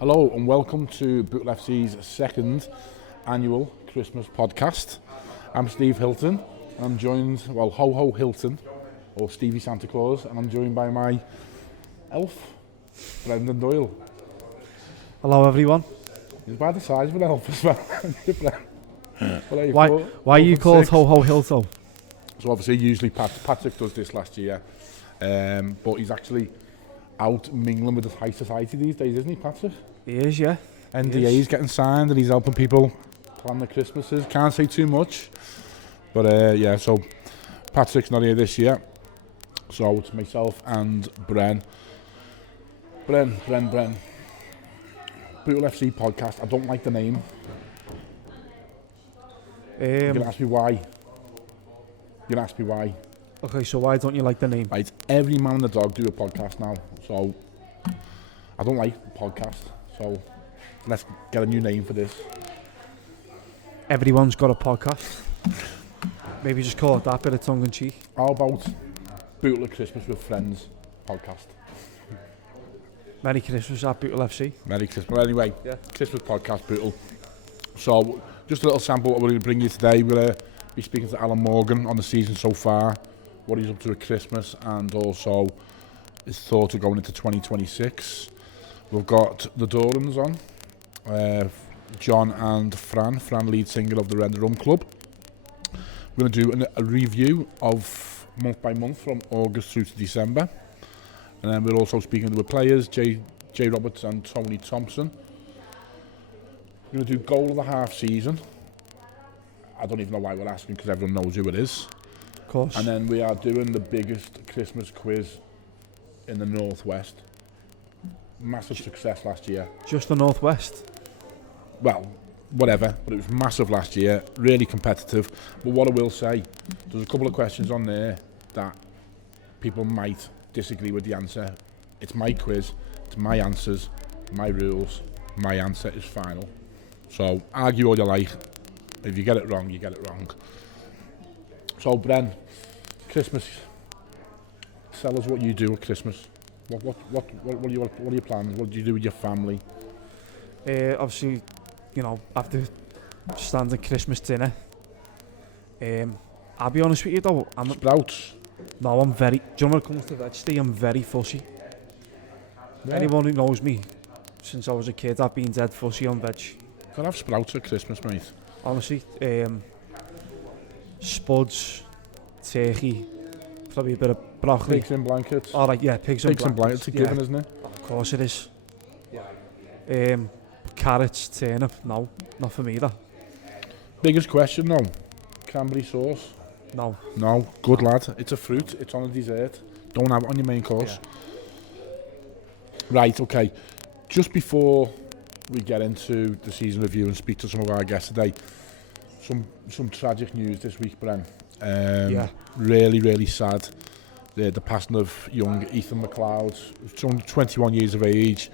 Hello and welcome to Bootle FC's second annual Christmas podcast. I'm Steve Hilton and I'm joined, Ho Hilton, or Stevie Santa Claus, and I'm joined by my elf, Brendan Doyle. Hello everyone. He's by the size of an elf as well. Why are you called Ho Hilton? So obviously usually Patrick does this last year, but he's actually out mingling with the high society these days, isn't he, Patrick? He is, yeah. NDA's getting signed and he's helping people plan their Christmases. Can't say too much, but so Patrick's not here this year, so it's myself and Bren. Bootle FC podcast. I don't like the name. You're gonna ask me why. Okay, so why don't you like the name? Right, every man and the dog do a podcast now, so I don't like podcast. So let's get a new name for this. Everyone's got a podcast. Maybe just call it that, bit of tongue in cheek. How about Bootle Christmas with Friends podcast? Merry Christmas at Bootle FC. Merry Christmas. Well, anyway, yeah. Christmas podcast, Bootle. So just a little sample of what we're going to bring you today. We're going to be speaking to Alan Morgan on the season so far, what he's up to at Christmas, and also his thoughts of going into 2026. We've got the Dorans on, John and Fran Lead Singer of the Rum Club. We're going to do a review of month by month from August through to December. And then we're also speaking to the players, J Roberts and Tony Thompson. We're going to do goal of the half season. I don't even know why we're asking because everyone knows who it is. Of course. And then we are doing the biggest Christmas quiz in the Northwest. Massive success last year. Just the Northwest? Well, whatever, but it was massive last year, really competitive. But what I will say, there's a couple of questions on there that people might disagree with the answer. It's my quiz, it's my answers, my rules, my answer is final. So argue all you like. If you get it wrong, you get it wrong. So Bren, Christmas, tell us what you do at Christmas. What are your plans? What do you do with your family? Obviously, after standing Christmas dinner, I'll be honest with you though, Sprouts? No, I'm very, do you know when it comes to veg, I'm very fussy. Yeah. Anyone who knows me, since I was a kid, I've been dead fussy on veg. Gotta have sprouts at Christmas, mate. Honestly, spuds, turkey, probably a bit of broccoli. Pigs in blankets. Oh, right, yeah, pigs in blankets. Pigs in blankets are given, isn't it? Of course it is. Yeah. Carrots, turnip, no, not for me that. Biggest question though, cranberry sauce? No. No, good lad. It's a fruit, it's on a dessert. Don't have it on your main course. Yeah. Right, okay. Just before we get into the season review and speak to some of our guests today, some tragic news this week, Bren. Really sad. The passing of young Ethan McLeod, 21 years of age,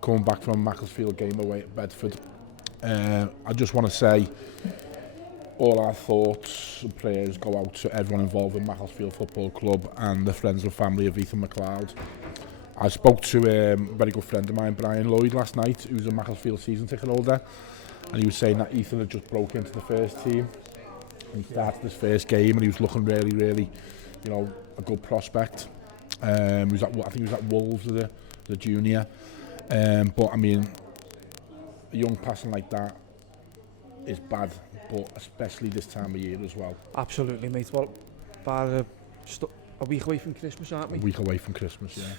coming back from a Macclesfield game away at Bedford. I just want to say all our thoughts and prayers go out to everyone involved in Macclesfield Football Club and the friends and family of Ethan McLeod. I spoke to a very good friend of mine, Brian Lloyd, last night, who's a Macclesfield season ticket holder, and he was saying that Ethan had just broke into the first team. And he started his first game and he was looking really, a good prospect. He was I think he was at Wolves as a junior. But I mean, a young passing like that is bad, but especially this time of year as well. Absolutely, mate. What about a week away from Christmas, aren't we? A week away from Christmas, yeah.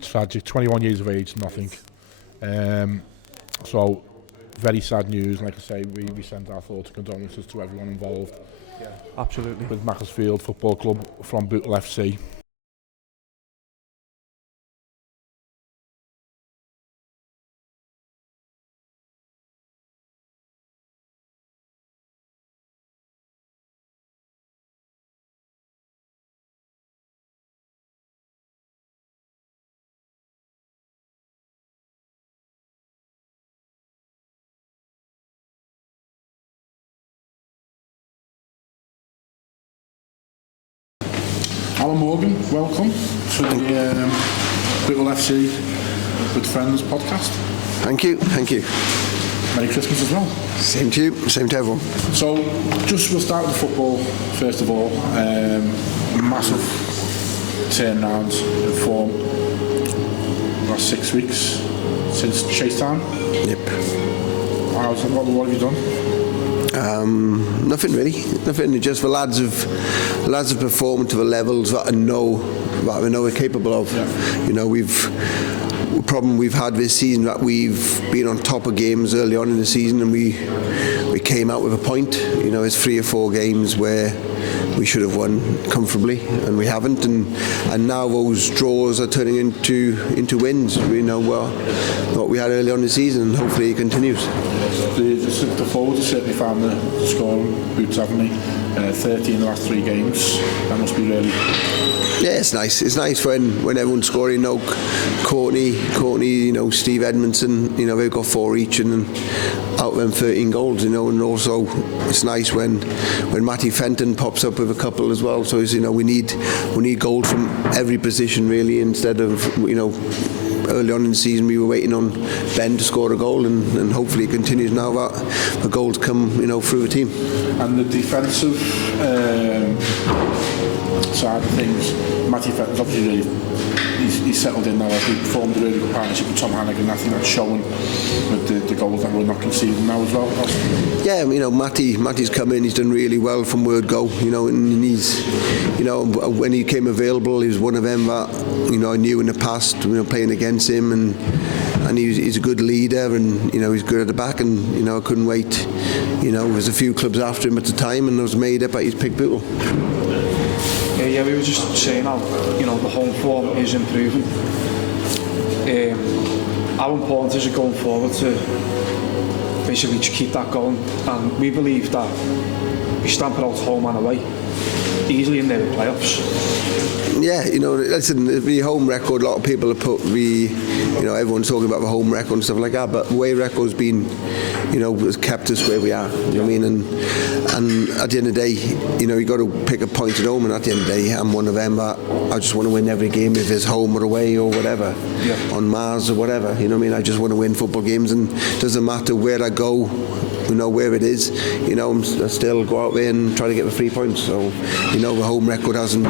Tragic. 21 years of age, nothing. So very sad news. Like I say, we send our thoughts and condolences to everyone involved. Yeah, absolutely. With Macclesfield Football Club from Bootle FC. Alan Morgan, welcome to the Bootle FC with Friends podcast. Thank you. Merry Christmas as well. Same to you, same to everyone. So, we'll start with football first of all. Massive turnaround in form. Last 6 weeks since Chasetown. Yep. What have you done? Nothing really. Nothing. Just the lads have performed to the levels that I know we're capable of. Yeah. The problem we've had this season that we've been on top of games early on in the season, and we came out with a point. It's 3 or 4 games where we should have won comfortably, and we haven't. And now those draws are turning into wins. We know what we had early on in the season, and hopefully it continues. The forwards have certainly found the scoring boots, haven't they? 30 in the last 3 games. That must be really. Yeah, it's nice. It's nice when everyone's scoring. Courtney, Steve Edmondson. They've got 4 each, and out of them 13 goals. And also it's nice when Matty Fenton pops up with a couple as well. So we need goals from every position really, instead of early on in the season we were waiting on Ben to score a goal, and hopefully it continues now that the goals come through the team. And the defensive side of things, Matty Fenton's obviously really he's settled in now. I think he formed a really good partnership with Tom Hannigan, and I think that's showing with the goals that we're not conceding now as well. Yeah, Matty's come in, he's done really well from word go, and he's, when he came available, he was one of them that, I knew in the past, playing against him, and he's a good leader, and he's good at the back, and I couldn't wait. There's a few clubs after him at the time, and I was made up that he's picked Bootle. Yeah, we were just saying how the home form is improving. How important is it going forward to basically to keep that going? And we believe that we stamp it out home and away easily in the playoffs. Yeah, listen, the home record, a lot of people have put everyone's talking about the home record and stuff like that, but the way record's been, has kept us where we are, you know what I mean? And at the end of the day, you got to pick a point at home, and at the end of the day, I'm one of them that I just want to win every game, if it's home or away or whatever, on Mars or whatever, you know what I mean? I just want to win football games, and it doesn't matter where I go, where it is, I still go out there and try to get the 3 points. So, the home record hasn't,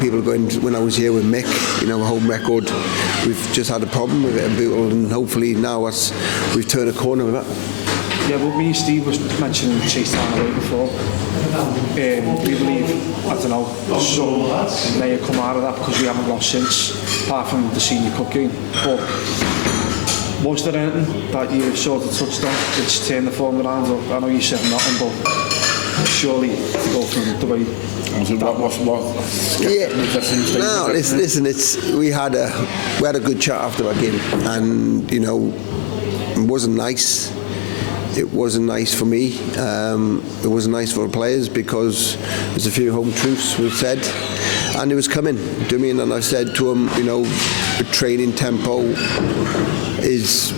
people are going, when I was here with Mick, the home record, we've just had a problem with it in Bootle, and hopefully now we've turned a corner with that. Yeah, well, me and Steve was mentioning Chasetown away before. We believe, I don't know, some may have come out of that because we haven't lost since, apart from the Senior Cup game. But was there anything that you sort of touched on which turned the form around? I know you said nothing, but surely to go from the way. Yeah. No, listen. We had a good chat after that game, and it wasn't nice. It wasn't nice for me. It wasn't nice for the players because there's a few home truths were said, and it was coming. Do you know what I mean? And I said to him, the training tempo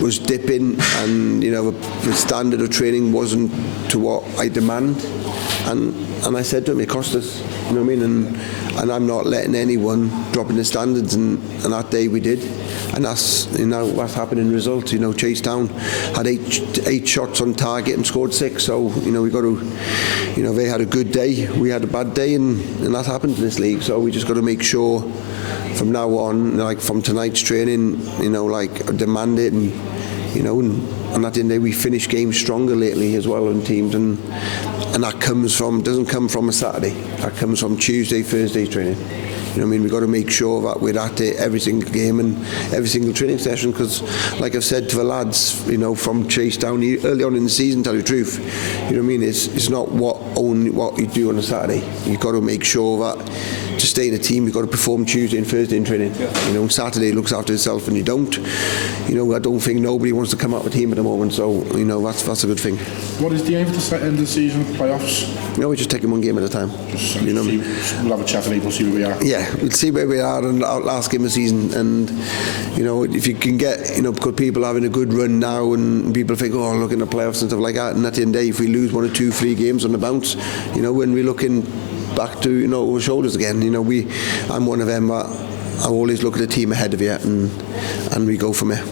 was dipping, and the standard of training wasn't to what I demand. And I said to him, it cost us. You know what I mean? And I'm not letting anyone drop in the standards, and that day we did. And that's what's happened in results. Chasetown had eight shots on target and scored 6. So we got to, they had a good day, we had a bad day, and that happens in this league. So we just got to make sure from now on, like from tonight's training, demand it, and and at the end of the day, we finish games stronger lately as well on teams, and that doesn't come from a Saturday. That comes from Tuesday, Thursday training. We've got to make sure that we're at it every single game and every single training session, because, like I've said to the lads, from Chasetown early on in the season, tell you the truth, it's not only what you do on a Saturday. You've got to make sure that to stay in a team, you've got to perform Tuesday and Thursday in training. Yeah. Saturday looks after itself, and you don't. I don't think nobody wants to come out with a team at the moment, so that's a good thing. What is the aim for the end of the season, playoffs? We're just taking one game at a time. We'll have a chat and we'll see where we are. Yeah, we'll see where we are in our last game of the season, and if you can get because people are having a good run now, and people think, oh, look in the playoffs and stuff like that, and at the end of the day, if we lose 1 or 2, 3 games on the bounce, when we're looking back to our shoulders again, I'm one of them that I always look at the team ahead of you, and we go from there.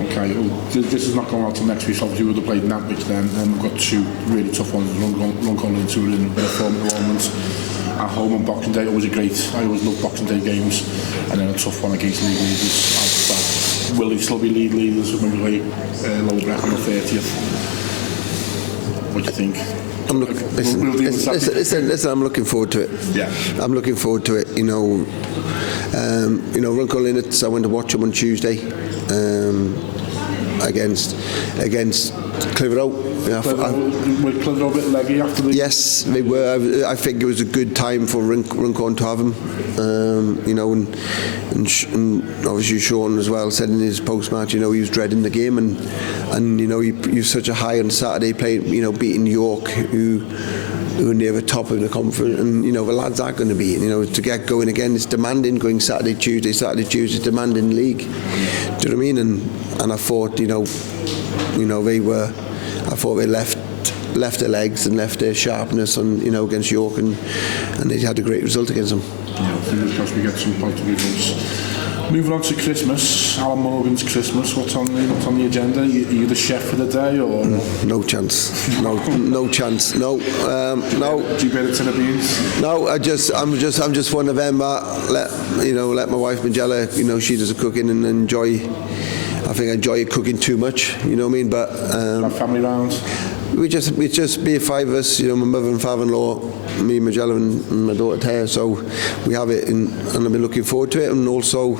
Okay. Okay, well, this is not going out till next week, so obviously we would have played Nantwich then, and we've got 2 really tough ones, Rum Club Lead Singer in a bit of form at the moment. At home on Boxing Day, always I always love Boxing Day games, and then a tough one against league leaders. Will they still be league leaders when we play lower bracket on the 30th? What do you think? Listen, I'm looking forward to it. Yeah. I'm looking forward to it. Rum Club Lead, I went to watch them on Tuesday against Clitheroe. Were Clitheroe a bit leggy after the... Yes, they were. I think it was a good time for Runcorn to have him. And obviously Sean as well said in his post-match, he was dreading the game, and he was such a high on Saturday playing, beating York, who are near the top of the conference, and the lads are going to be, to get going again. It's demanding going Saturday, Tuesday, demanding league. Do you know what I mean? And I thought, I thought they left their legs and left their sharpness on, against York, and they had a great result against them. Yeah, fingers crossed we get some positive results. Moving on to Christmas, Alan Morgan's Christmas. What's on the agenda? Are you the chef for the day, or no chance? No chance. No. Do you better tin of beans? No, I'm just one of them. Let my wife Magella, she does the cooking and enjoy. I think I enjoy cooking too much. You know what I mean? But family rounds. We just be 5 of us, my mother and father-in-law, me, Magella, and my daughter Taya. So we have it, and I've been looking forward to it. And also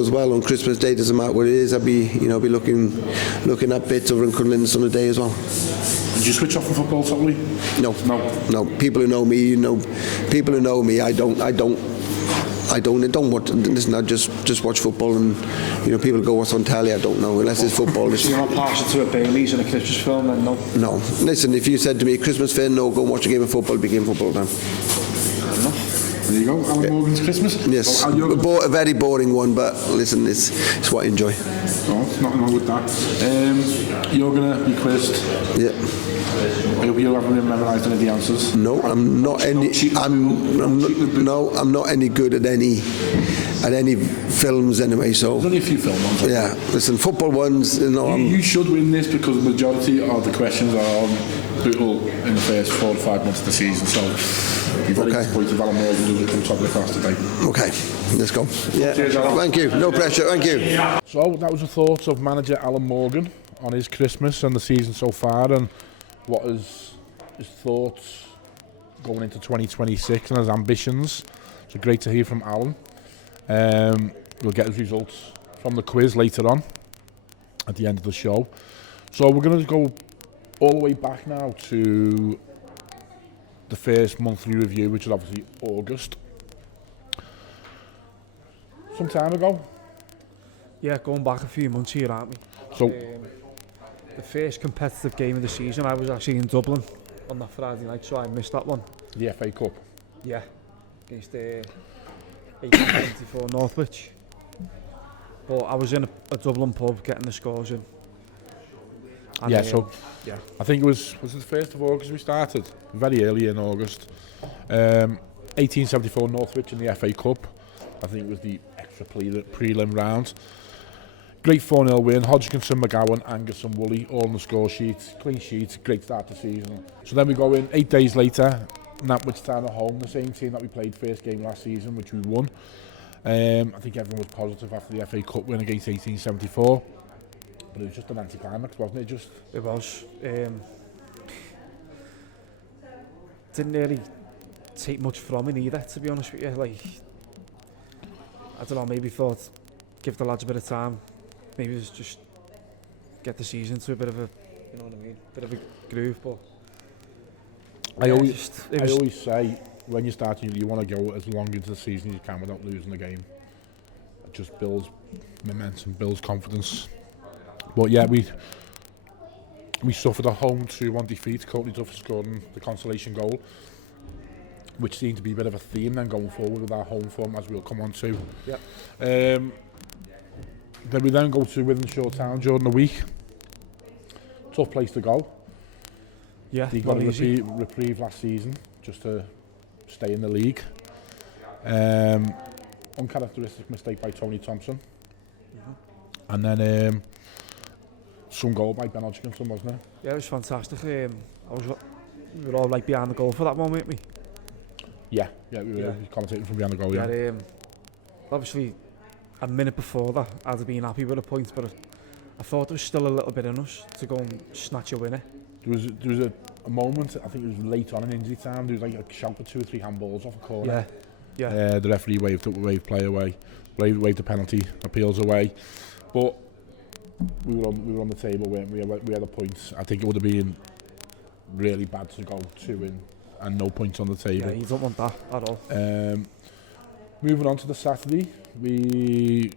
as well on Christmas Day, doesn't matter what it is, I'll be looking at bits of Runcorn on the day as well. Did you switch off from football totally? No. People who know me, I don't watch. Listen, I just watch football, and people go what's on telly. I don't know unless it's football. So you're not partial to a Bailey's and a Christmas film, then? No. Listen, if you said to me Christmas film, no, go and watch a game of football. Be game of football then. Fair enough. There you go, Alan Morgan's Christmas. Yes, a very boring one, but listen, it's what I enjoy. No, it's nothing wrong with that. You're gonna be quizzed. Yeah. I hope you haven't memorised any of the answers. No, I'm not any. I'm not any good at any films anyway. So there's only a few film ones. Yeah, listen, football ones. You should win this because the majority of the questions are on Bootle in the first 4 or 5 months of the season. So you've very disappointed Alan Morgan doing it from top of the class today. Okay, let's go. Yeah. Cheers, Alan. Thank you. No pressure. Thank you. So that was the thoughts of manager Alan Morgan on his Christmas and the season so far, and what is his thoughts going into 2026 and his ambitions. So great to hear from Alan. We'll get his results from the quiz later on at the end of the show. So we're going to go all the way back now to the first monthly review, which is obviously August. Some time ago. Yeah, going back a few months here, aren't we? So the first competitive game of the season, I was actually in Dublin on that Friday night, so I missed that one. the FA Cup. Yeah, against 1874 Northwich. But I was in a Dublin pub getting the scores in. And Yeah, I think it was it the 1st of August we started? Very early in August. 1874 Northwich in the FA Cup. I think it was the extra prelim round. Great 4-0 win. Hodgkinson, McGowan, Angus and Woolley all on the score sheet. Clean sheet, great start to the season. So then we go in 8 days later, Nantwich Town at home, the same team that we played first game last season, which we won. I think everyone was positive after the FA Cup win against 1874. But it was just an anticlimax, wasn't it? It was. Didn't really take much from it either, to be honest with you. Like, I don't know, maybe thought give the lads a bit of time. Maybe it was just get the season to a bit of a, you know what I mean, bit of a groove. But I always say when you start, you want to go as long into the season as you can without losing the game. It just builds momentum, builds confidence. But yeah, we suffered a home 2-1 defeat. Courtney Duff scoring the consolation goal, which seemed to be a bit of a theme then going forward with our home form, as we'll come on to. Yep. Then we go to Wythenshawe Town during the week. Tough place to go. Yeah, They got a reprieve last season just to stay in the league. Uncharacteristic mistake by Tony Thompson. Mm-hmm. And then some goal by Ben Hodgkinson, wasn't it? Yeah, it was fantastic. We were all like behind the goal for that one, weren't we? Yeah, we were commentating from behind the goal, yeah. Obviously, a minute before that, I'd have been happy with a point, but I thought there was still a little bit in us to go and snatch a winner. There was a moment, I think it was late on in injury time, there was like a shout for 2 or 3 handballs off a corner. Yeah. The referee waved play away, waved the penalty appeals away, but we were on the table, weren't we? We had a point. I think it would have been really bad to go 2 in and no points on the table. Yeah, you don't want that at all. Moving on to the Saturday, we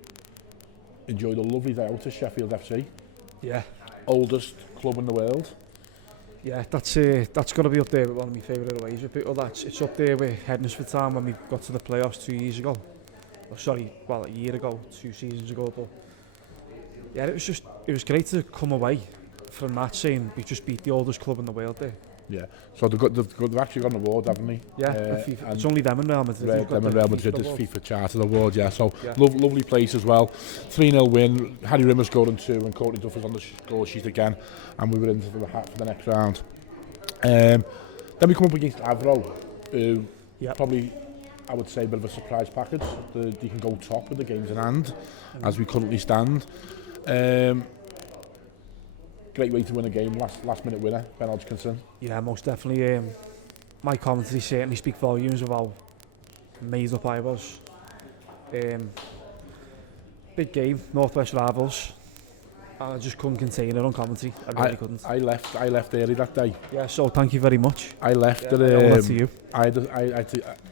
enjoyed a lovely day out at Sheffield FC. Yeah. Oldest club in the world. Yeah, that's got to be up there with one of my favourite aways with Bootle. It's up there with Hednesford Town when we got to the playoffs 2 years ago. A year ago, 2 seasons ago. But yeah, it was great to come away from that saying we just beat the oldest club in the world there. Yeah, so they've actually got an award, haven't they? Yeah, FIFA. It's only them and Real Madrid. Them and Real Madrid, this FIFA Chartered Award, yeah. So lovely place as well. 3-0 win. Harry Rimmer scored in 2 and Courtney Duff was on the score sheet again, and we were into the hat for the next round. Then we come up against Avro, who probably, I would say, a bit of a surprise package. They can go top with the games in hand, as we currently stand. Great way to win a game, last minute winner, Ben Hodgkinson. Yeah, most definitely. My commentary certainly speak volumes of how made up I was. Big game, Northwest rivals, and I just couldn't contain it on commentary. I really couldn't. I left early that day. Yeah, so thank you very much. I left at to you. I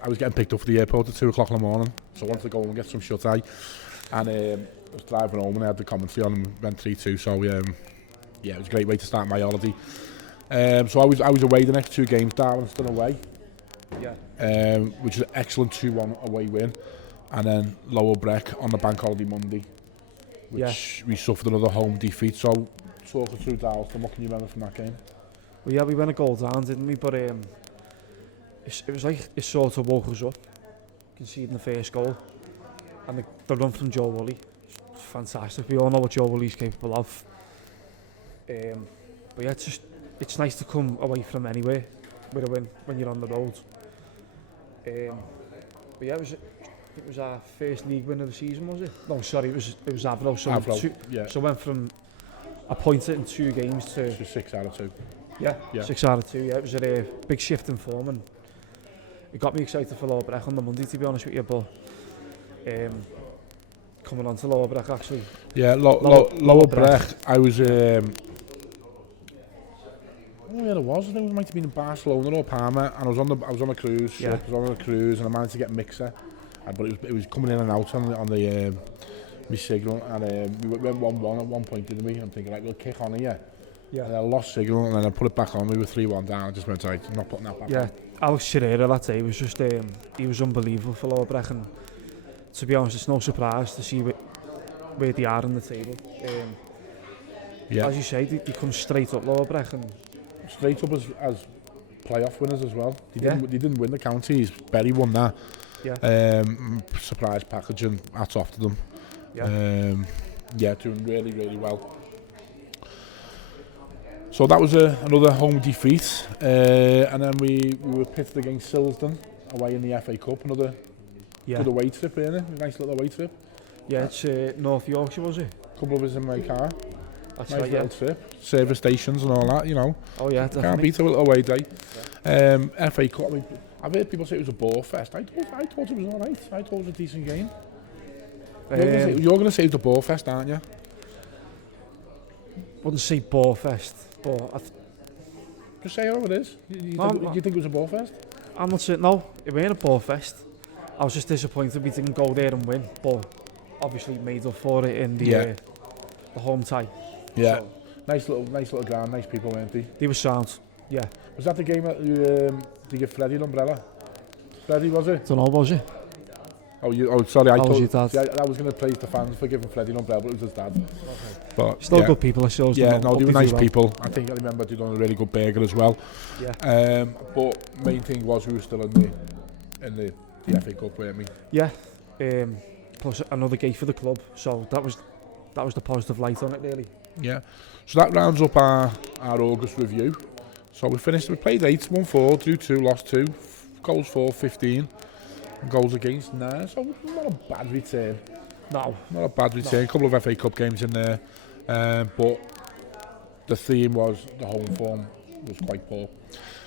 was getting picked up for the airport at 2 o'clock in the morning, so I wanted to go and get some shut eye. And I was driving home and I had the commentary on and went 3-2. So yeah, it was a great way to start my holiday. So I was away the next 2 games, Darlington away, which is an excellent 2-1 away win, and then Lower Breck on the bank holiday Monday, which we suffered another home defeat. So talk us through Darlington, what can you remember from that game? Well, yeah, we went a goal down, didn't we? But it was like it sort of woke us up, conceding the first goal, and the run from Joe Woolley, fantastic. We all know what Joe Woolley's capable of. But yeah, it's nice to come away from anywhere with a win when you're on the road. But yeah, it was our first league win of the season, was it? No, sorry, it was Avro. So Avro, so went from a point in 2 games to 6 out of 2. Yeah, 6 out of 2. Yeah, it was a big shift in form, and it got me excited for Lower Breck on the Monday, to be honest with you. But coming on to Lower Breck, actually. Yeah, Lower Breck. I was. There was. I think it might have been in Barcelona or Palma, and I was on a cruise. Yeah. I was on a cruise, and I managed to get a mixer, but it was coming in and out on the my signal, and we went 1-1 at one point, didn't we? I'm thinking, like, we'll kick on here. Yeah. And I lost signal, and then I put it back on. We were 3-1 down. I just went, right, I'm not putting that back on. Alex Chirera that day was just he was unbelievable for Lower Breck, and to be honest, it's no surprise to see where they are on the table. As you say, they come straight up Lower Breck, and straight up as playoff winners as well. They didn't win the counties. Berry won that. Surprise package, and hats off to them. Doing really, really well. So that was another home defeat, and then we were pitted against Silsden away in the FA Cup. Another good away trip, really. A nice little away trip. Yeah, it's North Yorkshire, was it? A couple of us in my car. That's nice right, little trip. Service stations and all that, you know. Oh yeah, definitely. Can't beat a little away day. FA Cup, I mean, I've heard people say it was a bore fest. I thought it was alright. I thought it was a decent game. You're going to say it was a bore fest, aren't you? Wouldn't say bore fest, but just say how it is. You think it was a bore fest? I'm not saying, no, it weren't a bore fest. I was just disappointed we didn't go there and win, but obviously made up for it in the home tie. Yeah, so, nice little ground, nice people, weren't they? They were sound, yeah. Was that the game that you give Freddie an umbrella? Freddie, was it? Don't know, was it? Sorry, I told your dad. See, I was going to praise the fans for giving Freddie an umbrella, but it was his dad. Okay. But still good people, I suppose. Yeah, no, they were nice people. I think I remember they done a really good burger as well. Yeah. But main thing was we were still in the FA Cup, weren't we? Yeah. Plus another gate for the club, so that was the positive light on it, really. Yeah. So that rounds up our August review. So we played 8, won 4, drew 2, lost 2, goals for 15, and goals against 9. So not a bad return. No. Not a bad return. A couple of FA Cup games in there. But the theme was the home form was quite poor.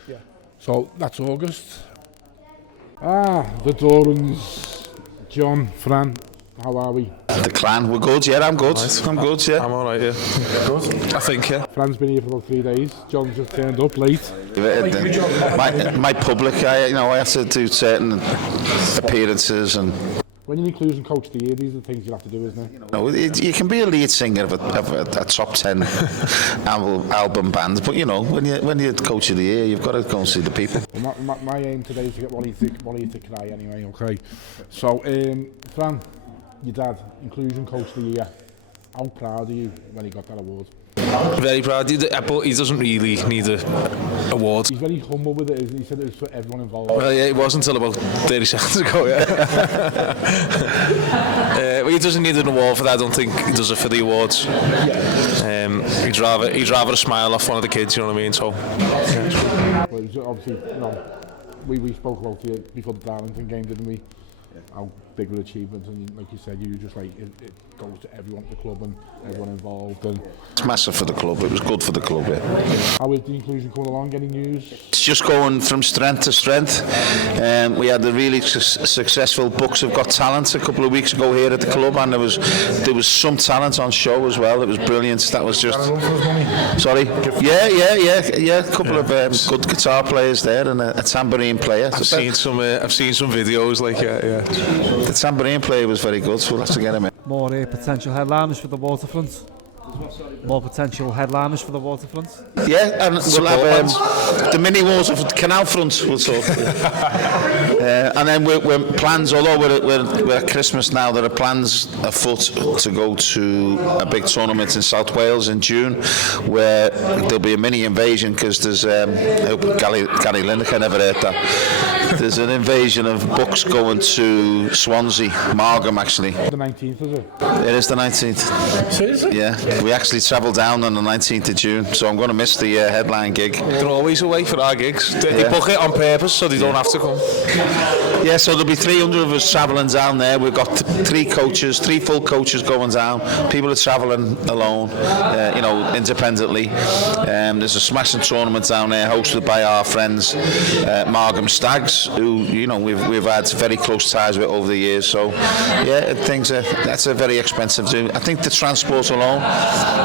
Yeah. So that's August. The Dorans. John, Fran, how are we? The clan, we're good, yeah, I'm good. Nice. I'm good, yeah. I'm alright, yeah. Good. I think, yeah. Fran's been here for about 3 days. John's just turned up late. My public, I have to do certain appearances and. When you're inclusion coach of the year, these are the things you have to do, isn't it? No, you can be a lead singer of a top 10 album band, but when you're coach of the year, you've got to go and see the people. Well, my aim today is to get one of you to cry anyway, okay? So, Fran, your dad, inclusion coach of the year. How proud are you when he got that award? Very proud, but he doesn't really need an award. He's very humble with it, isn't he? He said it was for everyone involved. Well, yeah, it wasn't until about 30 seconds ago, yeah. Well, he doesn't need an award for that, I don't think he does it for the awards. Yeah. He'd rather a smile off one of the kids, you know what I mean? So, yeah. Well, it was obviously, we spoke about it before the Darlington game, didn't we? How big were achievements, and like you said, you just like it goes to everyone at the club and everyone involved. And it's massive for the club. It was good for the club. Yeah. How is the inclusion coming along? Any news? It's just going from strength to strength. We had a really successful Books Have Got Talent a couple of weeks ago here at the club, and there was some talent on show as well. It was brilliant. That was just. Sorry. Yeah. A couple of good guitar players there and a tambourine player. I've seen some videos like yeah. The tambourine player was very good, so we'll have to get him in. More potential headliners for the Waterfront. More potential headliners for the Waterfront. Yeah, and we'll have the mini Waterfront Canal Front. We'll talk. And then we're plans. Although we're at Christmas now, there are plans afoot to go to a big tournament in South Wales in June, where there'll be a mini invasion because there's. I hope Gary Lineker never heard that. There's an invasion of Bucks going to Swansea, Margam actually. The 19th, is it? It is the 19th. Seriously? Yeah, we actually travel down on the 19th of June, so I'm going to miss the headline gig. They're always away for our gigs. They book it on purpose so they don't have to come. Yeah, so there'll be 300 of us travelling down there. We've got 3 full coaches going down. People are travelling alone, independently. There's a smashing tournament down there hosted by our friends Margam Stags, who we've had very close ties with over the years. So yeah, that's a very expensive do. I think the transport alone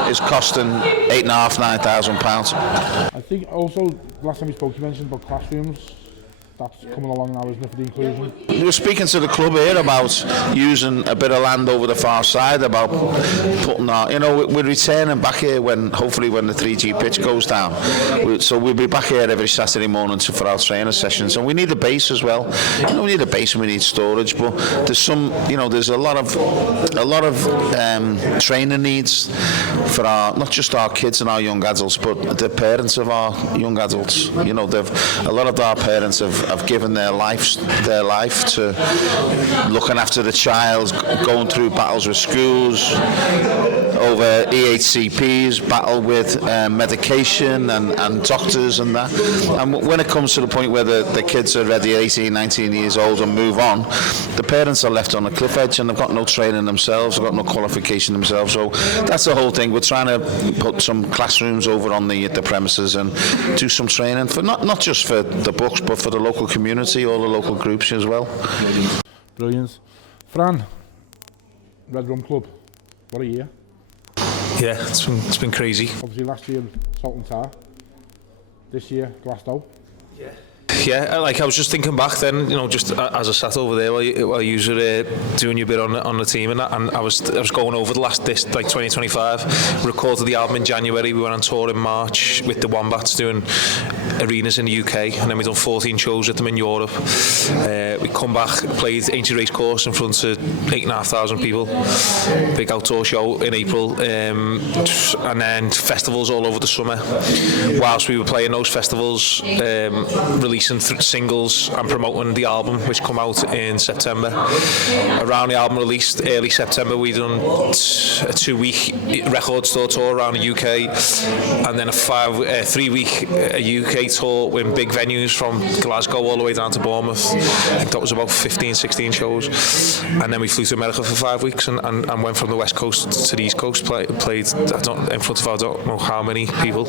is costing £8,500–9,000. I think also last time we spoke, you mentioned about classrooms. That's coming along now, isn't it, for the inclusion? We were speaking to the club here about using a bit of land over the far side, about putting our, we're returning back here hopefully when the 3G pitch goes down. So we'll be back here every Saturday morning for our training sessions, and we need a base as well. We need a base and we need storage, but there's there's a lot of training needs for not just our kids and our young adults, but the parents of our young adults. A lot of our parents have given their life to looking after the child, going through battles with schools, over EHCPs, battle with medication and doctors and that. And when it comes to the point where the kids are ready, 18, 19 years old, and move on, the parents are left on a cliff edge and they've got no training themselves, they've got no qualification themselves. So that's the whole thing. We're trying to put some classrooms over on the premises and do some training for not just for the Bucks, but for the local community, all the local groups as well. Brilliant. Fran, Red Rum Club, what a year. Yeah, it's been crazy. Obviously last year Salt and Tar, this year Glasgow. Yeah, like I was just thinking back then, just as I sat over there while you were doing your bit on the team and that, and I was going over this 2025. We recorded the album in January. We went on tour in March with the Wombats doing arenas in the UK, and then we done 14 shows with them in Europe. We come back, played Ancient Race Course in front of 8,500 people. Big outdoor show in April, and then festivals all over the summer. Whilst we were playing those festivals, released releasing singles and promoting the album, which come out in September. Around the album released, early September, we done a 2-week record store tour around the UK, and then a 3-week UK tour with big venues from Glasgow all the way down to Bournemouth. I think that was about 15, 16 shows. And then we flew to America for 5 weeks and went from the West Coast to the East Coast, played in front of I don't know how many people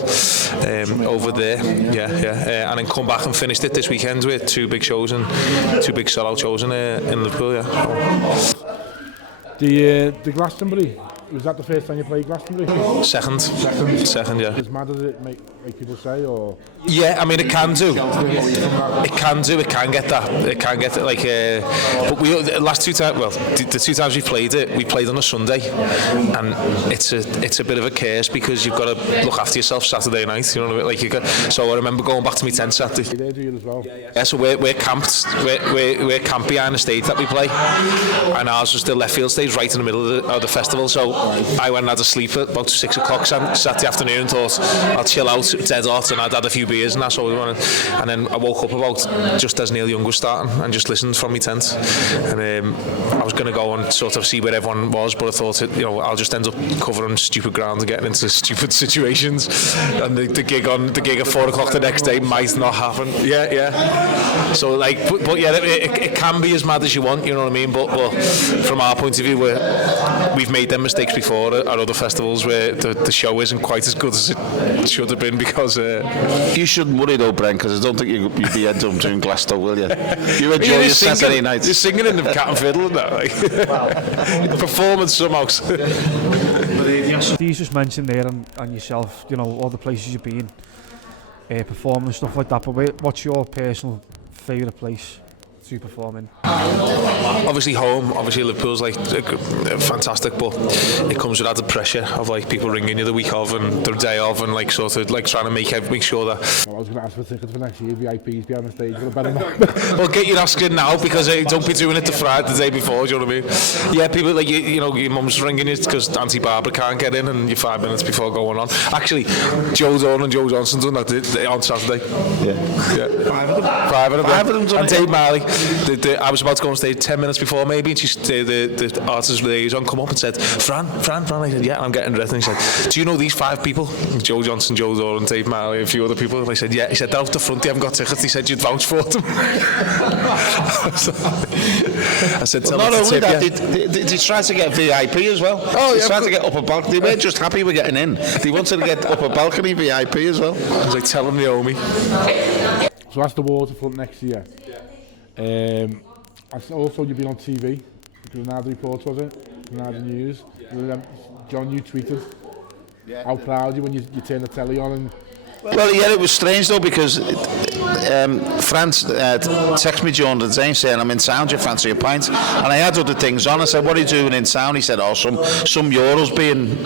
over there. And then come back and finished it this weekend with 2 big shows and 2 big sellout shows in Liverpool. The Glastonbury, was that the first time you played Glastonbury? Second, yeah. As mad as it make people say, or? Yeah, I mean it can do. It can get that. It can get it like. But we the last 2 times, well, the 2 times we played it, we played on a Sunday, and it's a bit of a curse because you've got to look after yourself Saturday night. You know what I mean? Like so I remember going back to my tent Saturday. They do you as well. Yeah, so we're camped. We're camped behind the stage that we play, and ours was the left field stage right in the middle of the festival. So I went and had a sleep at about 6 o'clock Saturday afternoon and thought I'll chill out, dead hot, and I'd had a few beers and that's all we wanted. And then I woke up about just as Neil Young was starting and just listened from my tent. And I was going to go and sort of see where everyone was, but I thought, I'll just end up covering stupid ground and getting into stupid situations. And the gig at 4 o'clock the next day might not happen. Yeah. So but yeah, it can be as mad as you want, you know what I mean? But from our point of view, we've made them mistakes before at other festivals where the show isn't quite as good as it should have been because you shouldn't worry though, Brent, because I don't think you'd be head up doing Glasgow, will you? You enjoy your Saturday nights. You're singing in the cat and fiddle and that, like performance somehow. Steve's just mentioned there and yourself, all the places you've been, performing and stuff like that. But what's your personal favourite place to perform in? Obviously home, obviously Liverpool's like fantastic, but it comes with added pressure of like people ringing you the week of and the day of and like sort of like trying to make sure that. Well, I was going to ask for tickets for next year, VIPs behind the stage, but I better not. Well, get your ask in now because don't be doing it the Friday the day before, do you know what I mean? Yeah, people like your mum's ringing you because Auntie Barbara can't get in and you're 5 minutes before going on. Actually, Joe Doran and Joe Johnson done that on Saturday. Yeah. 5 of them. And Dave Marley. I was about to go on stage 10 minutes before maybe, and the artist liaison come up and said, Fran. I said, yeah, I'm getting ready. And he said, do you know these 5 people? Joe Johnson, Joe Doran, Dave Marley, a few other people. And I said, yeah. He said, they're out the front, they haven't got tickets. He said, you'd vouch for them. I said, tell not them only tip, that, yeah. they tried to get VIP as well. They tried to get upper balcony. They weren't just happy with getting in. They wanted to get upper balcony VIP as well. I was like, tell them they owe me. So that's the Waterfront next year. Also, you've been on TV. Granada Report, was it? Granada News. John, you tweeted how proud you when you turn the telly on and. Well, yeah, it was strange though because Fran texted me during the day saying, I'm in town, do you fancy a pint? And I had other things on. I said, what are you doing in town? He said, some murals being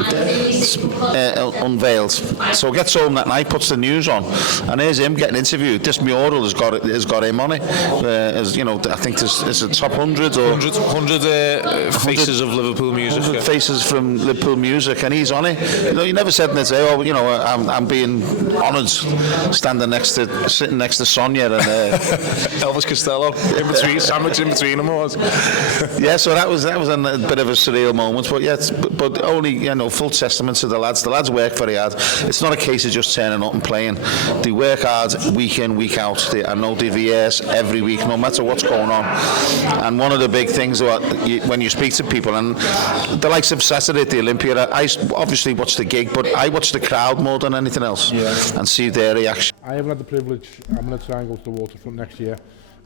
unveiled. So gets home that night, puts the news on, and here's him getting interviewed. This mural has got him on it. I think there's a top 100 or 100 faces of Liverpool music. 100 faces from Liverpool music, and he's on it. You never said in the day, I'm being honoured sitting next to Sonia and Elvis Costello sandwich in between them was. Yeah, so that was a bit of a surreal moment, but yeah, but only full testament to the lads. The lads work very hard. It's not a case of just turning up and playing. They work hard week in, week out. I know they rehearse every week, no matter what's going on. And one of the big things when you speak to people, and the likes of Saturday at the Olympia, I obviously watch the gig, but I watch the crowd more than anything else. Yeah. And see their reaction. I haven't had the privilege. I'm going to try and go to the Waterfront next year.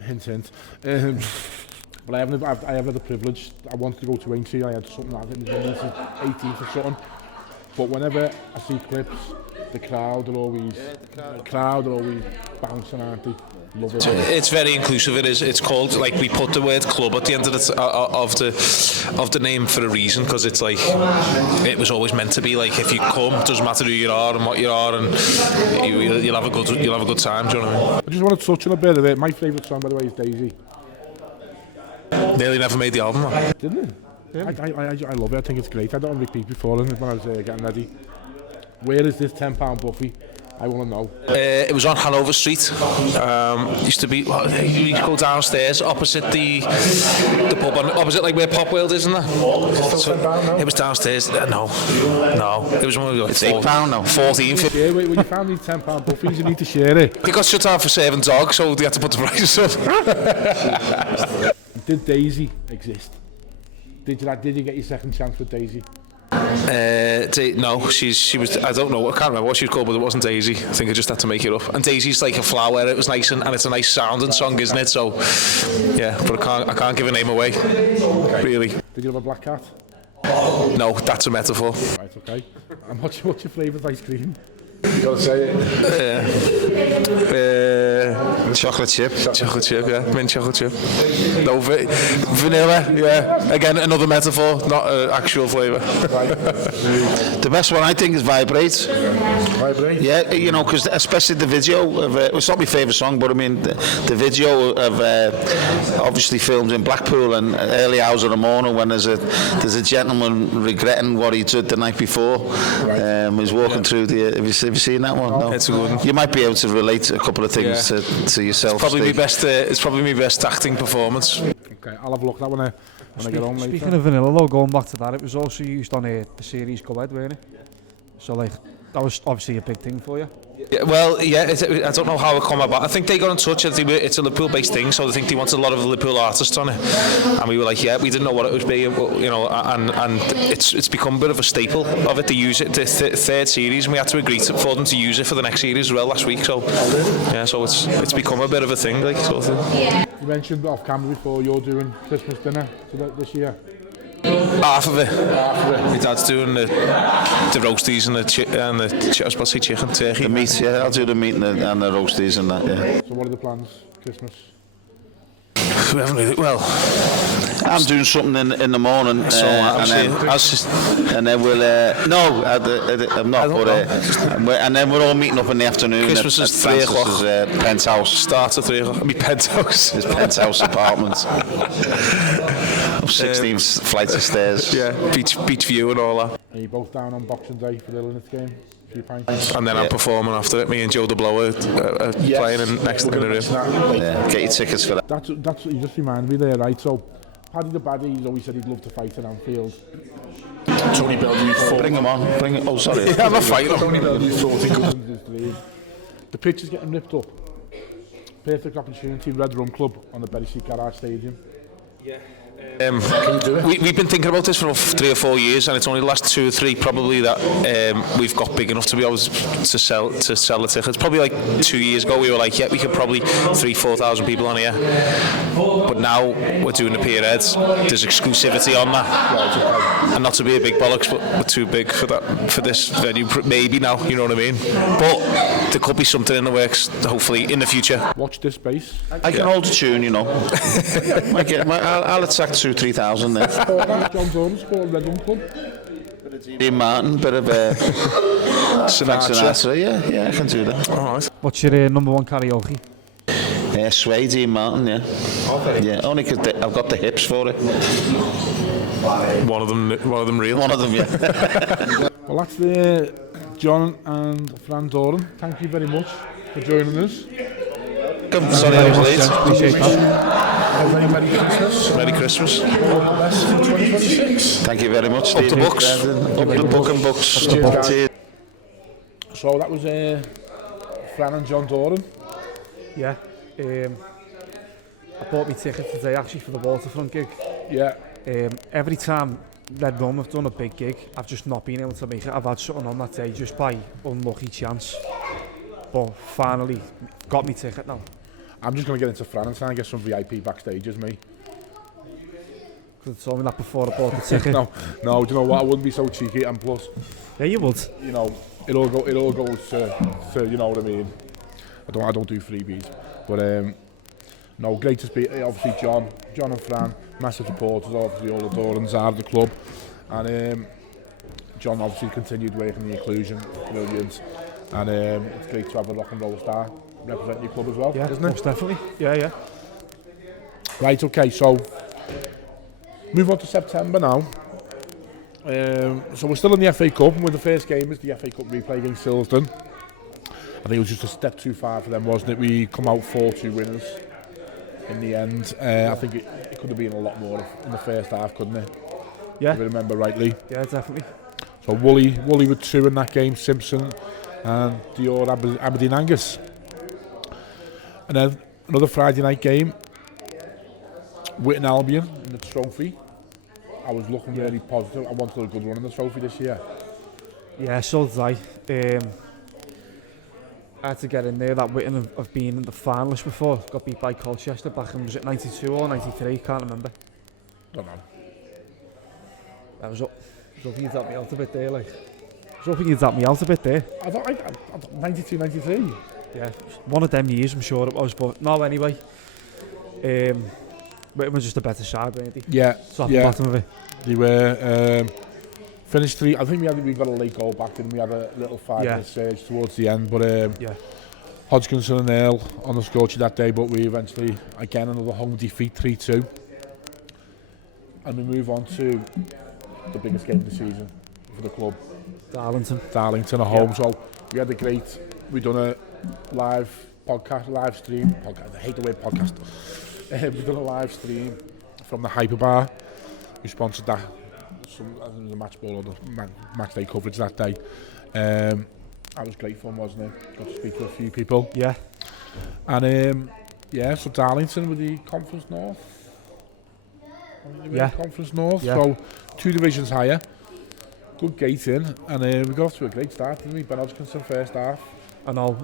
Hint. But I haven't had the privilege. I wanted to go to Aintree. I had something like it. 18th or something. But whenever I see clips, the crowd are always bouncing, aren't they? Love it. It's very inclusive. It is. It's called, like, we put the word club at the end of the name for a reason, because it's like it was always meant to be like, if you come, doesn't matter who you are and what you are, and you'll have a good time. Do you know what I mean? I just want to touch on a bit of it. My favourite song, by the way, is Daisy. Nearly never made the album. Didn't it? Yeah. I love it. I think it's great. I don't repeat before when I was getting ready. Where is this £10 Buffy? I want to know. It was on Hanover Street. Used to be. You go downstairs opposite the pub, opposite like where Pop World is, isn't there? It was downstairs. No. It was only like It's £8 now. 14. 15. Yeah, when you found these £10 buffies, you need to share it. They got shut down for serving dogs, so they had to put the prices up. Did Daisy exist? Did you get your second chance with Daisy? No, she was. I don't know. I can't remember what she was called, but it wasn't Daisy. I think I just had to make it up. And Daisy's like a flower. It was nice and it's a nice sounding song, isn't it? So, yeah. But I can't give a name away. Okay. Really. Did you have a black cat? No, that's a metaphor. Right. Okay. And what's your favourite ice cream? You gotta say it. Chocolate chip. Chocolate chip, yeah. Mint chocolate chip. No, vanilla, yeah. Again, another metaphor, not actual flavour. The best one I think is Vibrate. Vibrate? Yeah, you know, because especially the video of it's not my favourite song, but I mean the video of obviously filmed in Blackpool and early hours of the morning when there's a gentleman regretting what he did the night before. He's walking through the. Have you seen that one? No. It's a good one. You might be able to relate a couple of things to yourself. It's probably my best acting performance. Okay, I'll have a look at that when I get home later. Speaking of vanilla, though, going back to that, it was also used on the series Go-Ed, wasn't it? So like, that was obviously a big thing for you. Yeah, well, yeah, I don't know how it come about. I think they got in touch. It's a Liverpool-based thing, so I think they wanted a lot of Liverpool artists on it, and we were like, yeah, we didn't know what it would be, you know, and it's become a bit of a staple of it. They use it the third series, and we had to agree for them to use it for the next series as well last week. So yeah, so it's become a bit of a thing, like sort of thing. You mentioned off camera before you're doing Christmas dinner this year. Half of it. My dad's doing the roasties and the I was about to say chicken, turkey. The meat, yeah, I'll do the meat and the roasties and that, yeah. So what are the plans, Christmas? We haven't really, well, I'm doing something in the morning, and then we'll, no, I'm not, but, and then we're all meeting up in the afternoon. Christmas is 3 o'clock. Penthouse. Starts at 3 o'clock. My penthouse. His penthouse apartment. Up 16 flights of stairs. Yeah, beach view and all that. Are you both down on Boxing Day for the Linnet game? And then I'm performing after it. Me and Joe the Blower are playing next in the room. Yeah, get your tickets for that. That's what you just reminded me there, right? So, Paddy the Baddy, he's always said he'd love to fight at Anfield. Tony Bellevue, bring him on. Bring it. Oh, sorry. Yeah, I'm a fighter. Tony Bellevue thought he could. The pitch is getting ripped up. Perfect opportunity, Red Rum Club on the Bury Street Garage Stadium. Yeah. We've been thinking about this for 3 or 4 years, and it's only the last 2 or 3 probably that we've got big enough to be able to sell the tickets. Probably like 2 years ago we were like, yeah, we could probably 3,000-4,000 people on here, but now we're doing the Pier Heads. There's exclusivity on that, and not to be a big bollocks, but we're too big for this venue maybe now, you know what I mean? But there could be something in the works hopefully in the future. Watch this space. I can hold a tune, you know. I'll attack 2,000-3,000 there. John Doran's called Red Rum Club. Dean Martin, bit of Sinatra. Yeah, I can do that. All right. What's your number one karaoke? Sway, Dean Martin, yeah. Yeah, only because I've got the hips for it. One of them real. One of them, yeah. Well, that's John and Fran Doran. Thank you very much for joining us. Sorry I was late. Appreciate that. Merry Christmas. Merry Christmas. All the best for 2026. Thank you very much, Steve. Up the books. Up the book and books. Cheers. So that was Fran and John Doran. Yeah. I bought my ticket today actually for the Waterfront gig. Yeah. Every time Red Rum have done a big gig, I've just not been able to make it. I've had something on that day just by unlucky chance. But finally got me ticket now. I'm just going to get into Fran and try and get some VIP backstage as me. Could have told me that before I bought the ticket. No, do you know what? I wouldn't be so cheeky, and plus, yeah, you would. You know, it all goes to you know what I mean. I don't do freebies, but no, great to speak. Obviously, John and Fran, massive supporters. Obviously, all the Dorans are the club, and John obviously continued working the inclusion, brilliant, and it's great to have a rock and roll star represent your club as well, yeah, isn't it? Most definitely. Yeah. Right, okay, so move on to September now. So we're still in the FA Cup, and with the first game is the FA Cup replay against Silsden. I think it was just a step too far for them, wasn't it? We come out 4-2 winners in the end. I think it could have been a lot more in the first half, couldn't it? Yeah. If I remember rightly. Yeah, definitely. So Woolley with 2 in that game, Simpson and Dior Aberdeen Angus. And then another Friday night game, Witten Albion in the trophy. I was looking really positive. I wanted a good run in the trophy this year. Yeah, so did I. I had to get in there. That Witten have been in the finalists before. Got beat by Colchester back in, was it 92 or 93? Can't remember. Don't know. I was up. Hoping you'd help me out a bit there, like. I was hoping you'd help me out a bit there. I thought 92, 93. Yeah, one of them years, I'm sure it was, but no, anyway. Witten was just a better side, weren't they? Yeah, Top and bottom of it. They were finished 3. I think we got a late goal back, and we had a little 5-minute surge towards the end. But Hodgkinson and Earl on the score sheet that day, but we eventually again another home defeat 3-2, and we move on to the biggest game of the season for the club. Darlington at home. So we had we done a live stream. I hate the word podcast. We've done a live stream from the Hyper Bar. We sponsored that. I think it was a match ball or the match day coverage that day. That was great fun, wasn't it? Got to speak to a few people. Yeah. And so Darlington with the Conference North. Conference North. Yeah. So 2 divisions higher. Good gate in, and we got off to a great start, didn't we? Ben Hodgkinson first half. I know.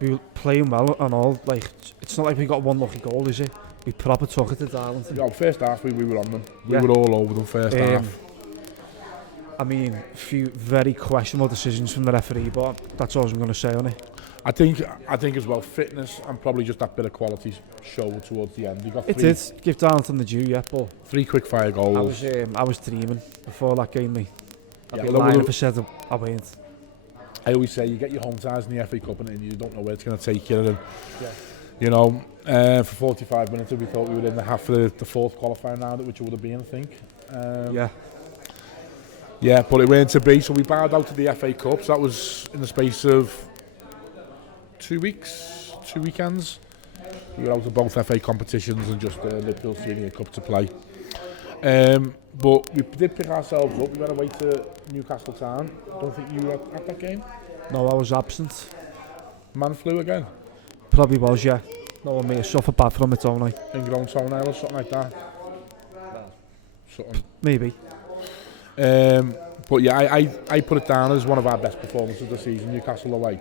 We were playing well and all. Like, it's not like we got one lucky goal, is it? We proper took it to Darlington. Yeah, first half we were on them. We were all over them first half. I mean, a few very questionable decisions from the referee, but that's all I'm going to say on it. I think as well, fitness and probably just that bit of quality show towards the end. It did give Darlington the due, yeah, but 3 quick fire goals. I was dreaming before that game, mate. I'd be lying if I said I weren't. I always say you get your home ties in the FA Cup and you don't know where it's going to take you. And, you know, for 45 minutes we thought we were in the half of the 4th qualifying round, which it would have been, I think. Yeah, but it weren't to be. So we bowed out to the FA Cup. So that was in the space of 2 weekends. We were out of both FA competitions and just the Liverpool Senior Cup to play. But we did pick ourselves up. We went away to Newcastle Town. I don't think you were at that game? No, I was absent. Man flu again? Probably was, yeah. No one may have suffered bad from it, don't I? Ingrown toenail or something like that? Something. Maybe. But yeah, I put it down as one of our best performances of the season, Newcastle away.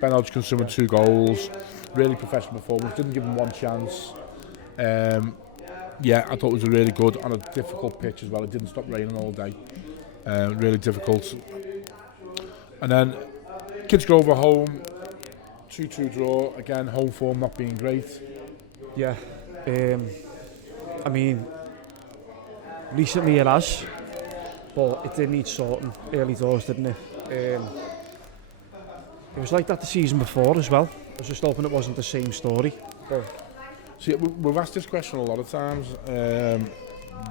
Ben Hodgkinson with 2 goals, really professional performance, didn't give him one chance. I thought it was really good on a difficult pitch as well. It didn't stop raining all day. Really difficult. And then Kidsgrove at home, 2-2 draw. Again, home form not being great. Yeah. I mean, recently it has, but it did need sorting early doors, didn't it? It was like that the season before as well. I was just hoping it wasn't the same story. But see, we've asked this question a lot of times.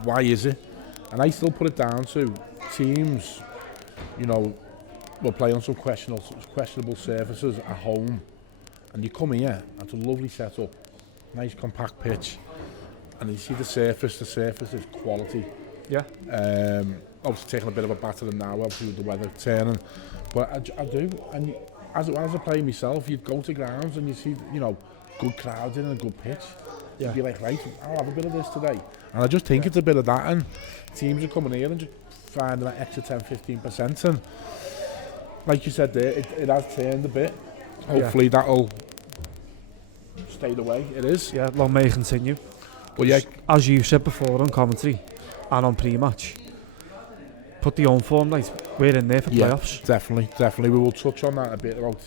Why is it? And I still put it down to teams, you know, will play on some questionable surfaces at home. And you come here, it's a lovely setup, nice compact pitch. And you see the surface is quality. Yeah. Obviously taking a bit of a battering now, obviously with the weather turning. But I do, and as a player myself, you'd go to grounds and you see, you know, good crowds in and a good pitch. Yeah. You'd be like, right, I'll have a bit of this today. And I just think it's a bit of that, and teams are coming here and just finding that extra 10-15%. And like you said there, it has turned a bit. Hopefully that'll stay the way it is. Yeah, long may it continue. But yeah, as you said before on commentary and on pre-match, put the home form, like, we're in there for playoffs. Definitely. We will touch on that a bit about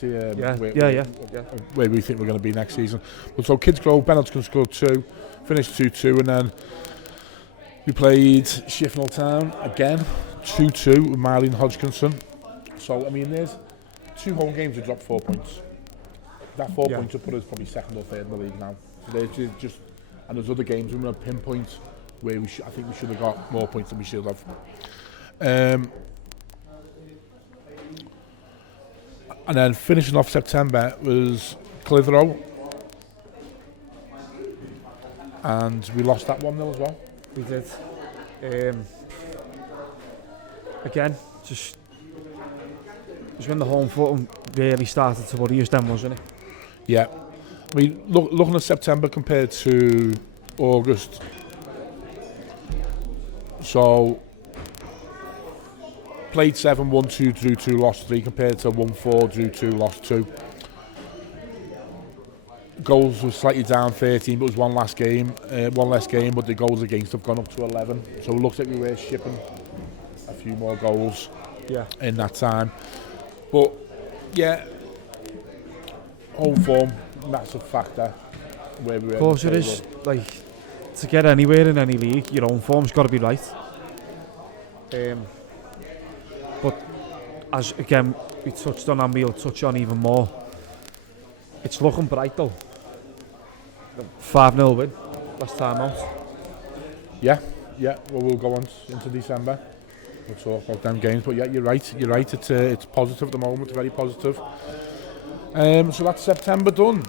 where we think we're going to be next season. But so Kidsgrove, Ben Hodgkinson scored 2, finished 2-2, and then we played Shifnal Town again, 2-2 with Marlene Hodgkinson. So I mean, there's 2 home games that dropped 4 points. That 4 points will put us probably 2nd or 3rd in the league now. So there's just, and there's other games we're going to pinpoint where I think we should have got more points than we should have. And then finishing off September was Clitheroe. And we lost that 1-0 as well. We did. Again, just when the home foot really started to worry us then, wasn't it? Yeah. I mean, looking at September compared to August. So, played 7, won 2, drew 2, lost 3, compared to 1-4, drew 2, lost 2. Goals were slightly down 13, but it was one less game, but the goals against have gone up to 11. So it looks like we were shipping a few more goals in that time. But yeah, home form, massive factor. Where we were. Of course it is. Like, to get anywhere in any league, your own form's got to be right. But as again we touched on, and we'll touch on even more, it's looking bright though. 5-0 win last time out. Yeah. Well, we'll go on into December. We'll talk about them games. But yeah, you're right. It's positive at the moment. Very positive. So that's September done.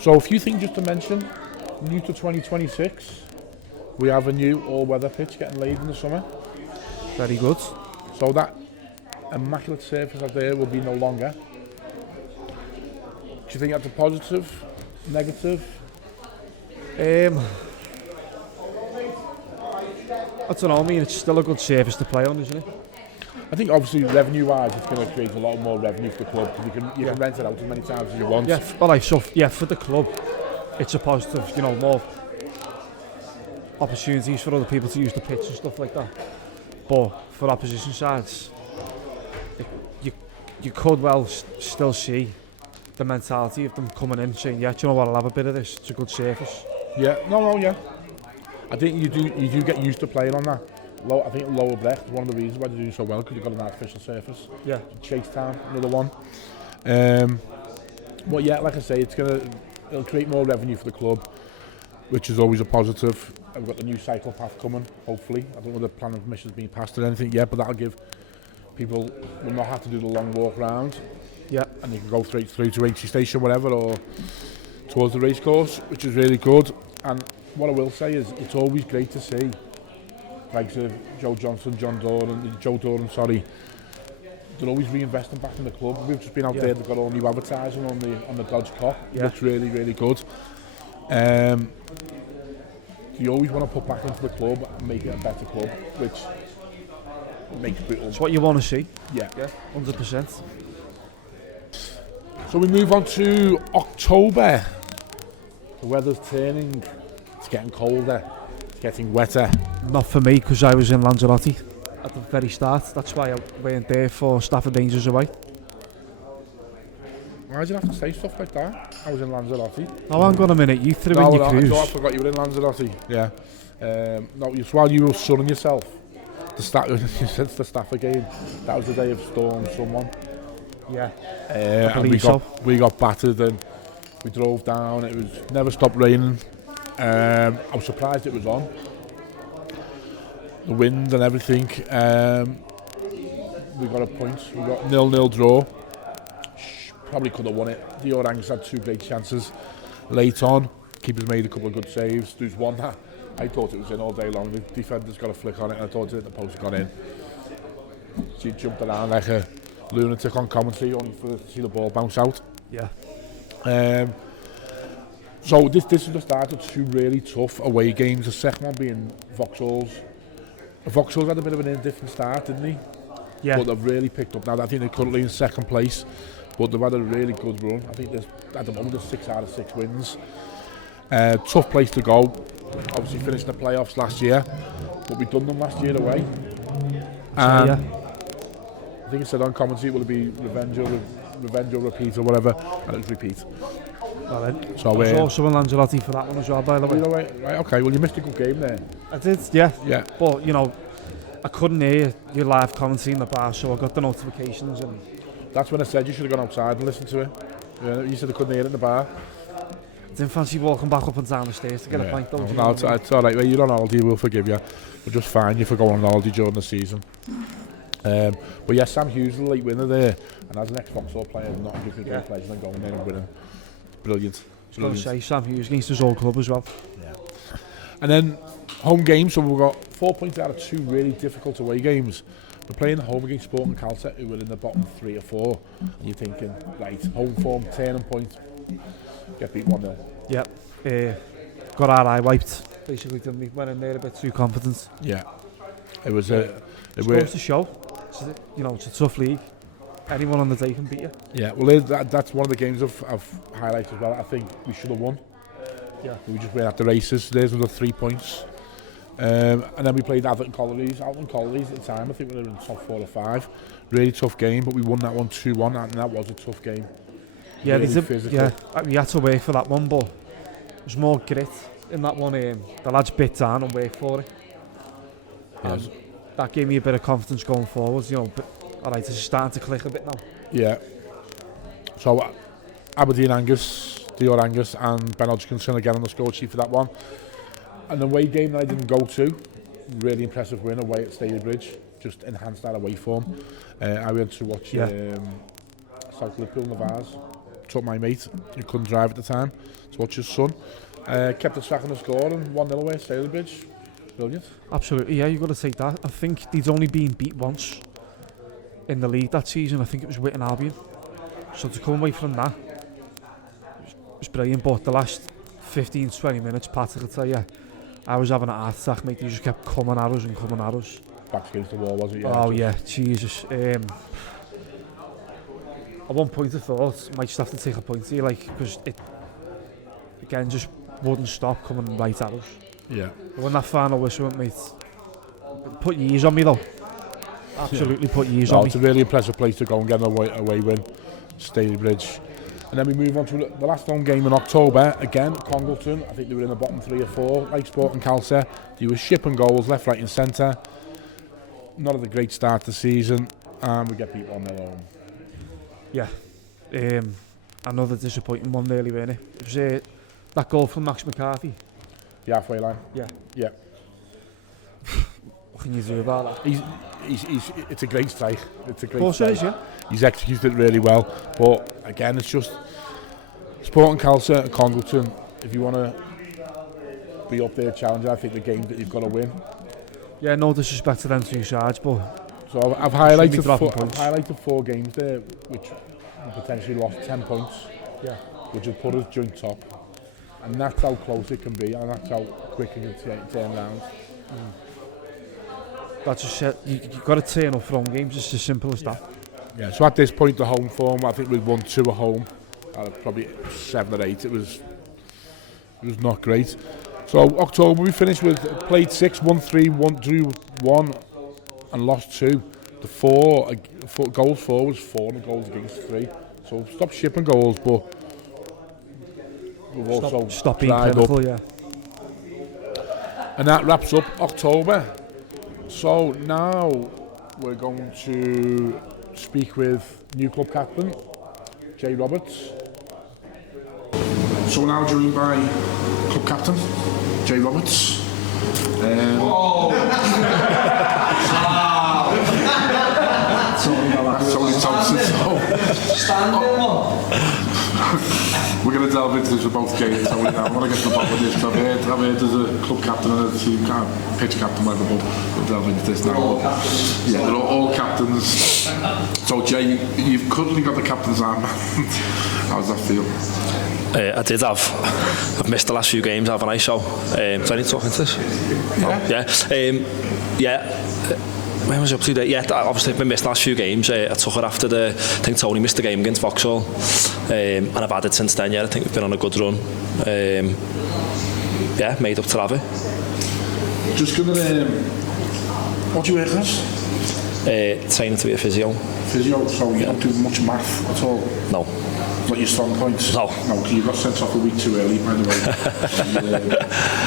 So a few things just to mention. New to 2026. We have a new all-weather pitch getting laid in the summer. Very good. So that immaculate surface out there will be no longer. Do you think that's a positive? Negative? I don't know, I mean, it's still a good surface to play on, isn't it? I think obviously revenue-wise it's going to create a lot more revenue for the club. You can rent it out as many times as you want. Yeah, for the club, it's a positive, more opportunities for other people to use the pitch and stuff like that. But for opposition sides, you could well still see the mentality of them coming in saying, yeah, do you know what, I'll have a bit of this, it's a good surface. Yeah, yeah. I think you do get used to playing on that. I think lower breath is one of the reasons why they're doing so well, because you've got an artificial surface. Yeah. Chase Town, another one. But yeah, like I say, it'll create more revenue for the club, which is always a positive. I've got the new cycle path coming, hopefully. I don't know the plan of permission's been passed or anything yet, but that'll give people will not have to do the long walk round. Yeah. And you can go straight through to HC Station, whatever, or towards the race course, which is really good. And what I will say is, it's always great to see, like Joe Doran, they're always reinvesting back in the club. We've just been out there, they've got all new advertising on the Dodge Cop. It looks really, really good. You always want to put back into the club and make it a better club, which makes Bootle. It's what you want to see. Yeah. 100%. So we move on to October. The weather's turning, it's getting colder, it's getting wetter. Not for me, because I was in Lanzarote at the very start. That's why I weren't there for Stafford Rangers away. Why did you have to say stuff like that? I was in Lanzarote. Oh, hang on a minute, you threw in your cruise. I forgot you were in Lanzarote. Yeah. No, while you were sunning yourself, you said the Stafford game, that was the day of Storm someone. Yeah. And we got battered and we drove down. It was never stopped raining. I was surprised it was on. The wind and everything. We got a point. We got 0-0 draw. Probably could have won it. The Orangs had 2 great chances late on. Keepers made a couple of good saves. There's one that I thought it was in all day long. The defender's got a flick on it, and I thought it the post got in. She jumped around like a lunatic on commentary, only to see the ball bounce out. Yeah. So this is the start of 2 really tough away games. The second one being Vauxhall's. Vauxhall's had a bit of an indifferent start, didn't he? Yeah. But they've really picked up now. I think they're currently in second place, but they've had a really good run. I think at the moment there's 6 out of 6 wins. Tough place to go. Obviously finishing the playoffs last year, but we've done them last year away. I think it said on commentary, will it be revenge or repeat or whatever, and it was repeat. Well then, so I was also in Lanzarote for that one as well, by the way. Right, okay, well you missed a good game there. I did, yeah. But, I couldn't hear your live commentary in the bar, so I got the notifications. And that's when I said you should have gone outside and listened to it. You said I couldn't hear it in the bar. I didn't fancy walking back up and down the stairs to get a pint though. No, it's alright, well, you're on holiday, we'll forgive you. We'll just fine you for going on holiday during the season. But yeah, Sam Hughes is a late winner there, and as an ex-Vauxhall player, not a good pleasure than going there and winning. Brilliant. I was going to say Sam Hughes against his old club as well. Yeah. And then home games, so we've got 4 points out of 2 really difficult away games. We're playing home against Sporting Calcutta, who were in the bottom 3 or 4. And you're thinking, right, home form, turning point, get beat 1-0. Yep. Got our eye wiped, basically, didn't we? Went in there a bit too confident. Yeah. It was it goes to show. You know, it's a tough league. Anyone on the day can beat you. Yeah, well, that's one of the games I've highlighted as well. I think we should have won. Yeah. We just went at the races. There's another 3 points. And then we played Atherton Collieries. Atherton Collieries at the time, I think we were in the top 4 or 5. Really tough game, but we won that one 2-1, and that was a tough game. Yeah, really physical. Yeah, we had to work for that one, but there was more grit in that one. The lads bit down and worked for it. Yes. And that gave me a bit of confidence going forwards, you know. But alright, it's starting to click a bit now. Yeah. So Aberdeen Angus, Dior Angus and Ben Hodgkinson again on the score sheet for that one. And the away game that I didn't go to, really impressive win away at Ste Bridge, just enhanced that away form. I went to watch South Liverpool Navars. Took my mate, who couldn't drive at the time, to watch his son. Kept us back on the score and 1-0 away at Ste Bridge. Brilliant. Absolutely, yeah, you've got to take that. I think they'd only been beat once in the league that season. I think it was Witten Albion. So to come away from that, it was brilliant. But the last 15-20 minutes, Patrick will tell you, I was having a heart attack, mate. They just kept coming at us and coming at us. Back against the wall, was it? Yeah. Oh yeah, Jesus. At one point I thought, I might just have to take a point here, like, because it, again, just wouldn't stop coming right at us. Yeah. But when that final whistle went, mate, put your ears on me though. Absolutely put your ears on me. It's a really impressive place to go and get an away win, Ste Bridge. And then we move on to the last home game in October. Again, Congleton. I think they were in the bottom 3 or 4, like Sporting Calcutta. They were shipping goals left, right and centre. Not at a great start to the season, and we get beat 1-0 home. Yeah. Another disappointing one really, wasn't it? It was that goal from Max McCarthy. The halfway line? Yeah. Yeah. What can you do about that? It's a great strike. It's a great strike. Of course it is, yeah. He's executed it really well. But again, it's just Sporting Calcutta and Congleton. If you want to be up there challenger, I think the game that you've got to win. Yeah, no disrespect to them two sides, but so I've highlighted 4 games there, which potentially lost 10 points. Yeah. Which would put us joint top, and that's how close it can be, and that's how quick it can turn around. That's just it. You've got to turn up from games. It's as simple as that. Yeah. So at this point, the home form, I think we'd won 2 at home, probably 7 or 8. It was not great. So October we finished with played 6, won 3, drew 1, and lost 2. The 4 goals for was 4 and the goals against 3. So stop shipping goals, but we've also stop being clinical, yeah. And that wraps up October. So now we're going to speak with new club captain Jay Roberts. So we're now joined by club captain Jay Roberts. Tony Thompson. We're going to delve into this about Jay and Tony now. I want to get to the bottom of this. I've heard there's a club captain and a team pitch captain, whatever, but we'll delve into this now. Yeah, they're all captains. So Jay, you've currently got the captain's armband. How does that feel? I did have. I've missed the last few games, haven't I? So, do I need to talk into this? Yeah. When was I up to that? Yeah, obviously I've been missed the last few games. I took it after I think Tony missed the game against Vauxhall. And I've had it since then, yeah. I think we've been on a good run. Made up to have it. Just going to... what do you work as? Training to be a physio. Physio, so you don't do much math at all? No. That's not your strong point. No. No, you got sent off a week too early, by the way.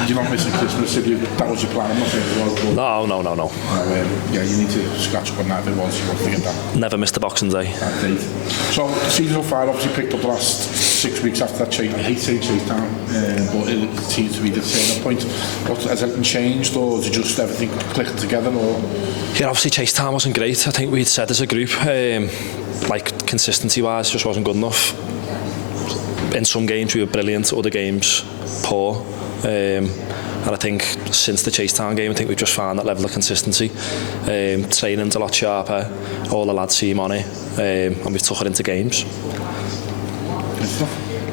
You're not missing Christmas if that was your plan. I'm not saying it was. But No. yeah, you need to scratch up on that if it was. You want to get that. Never missed the Boxing Day. That date. So the season so far obviously picked up the last 6 weeks after that change. I hate saying chase down, but it seems to be the turning point. Has anything changed, or is it just everything clicking together? Or Yeah, obviously chase time wasn't great. I think we'd said as a group, like consistency-wise, just wasn't good enough. In some games we were brilliant, other games poor. And I think since the chase town game, I think we've just found that level of consistency. Training's a lot sharper, all the lads seem on it, and we've took it into games.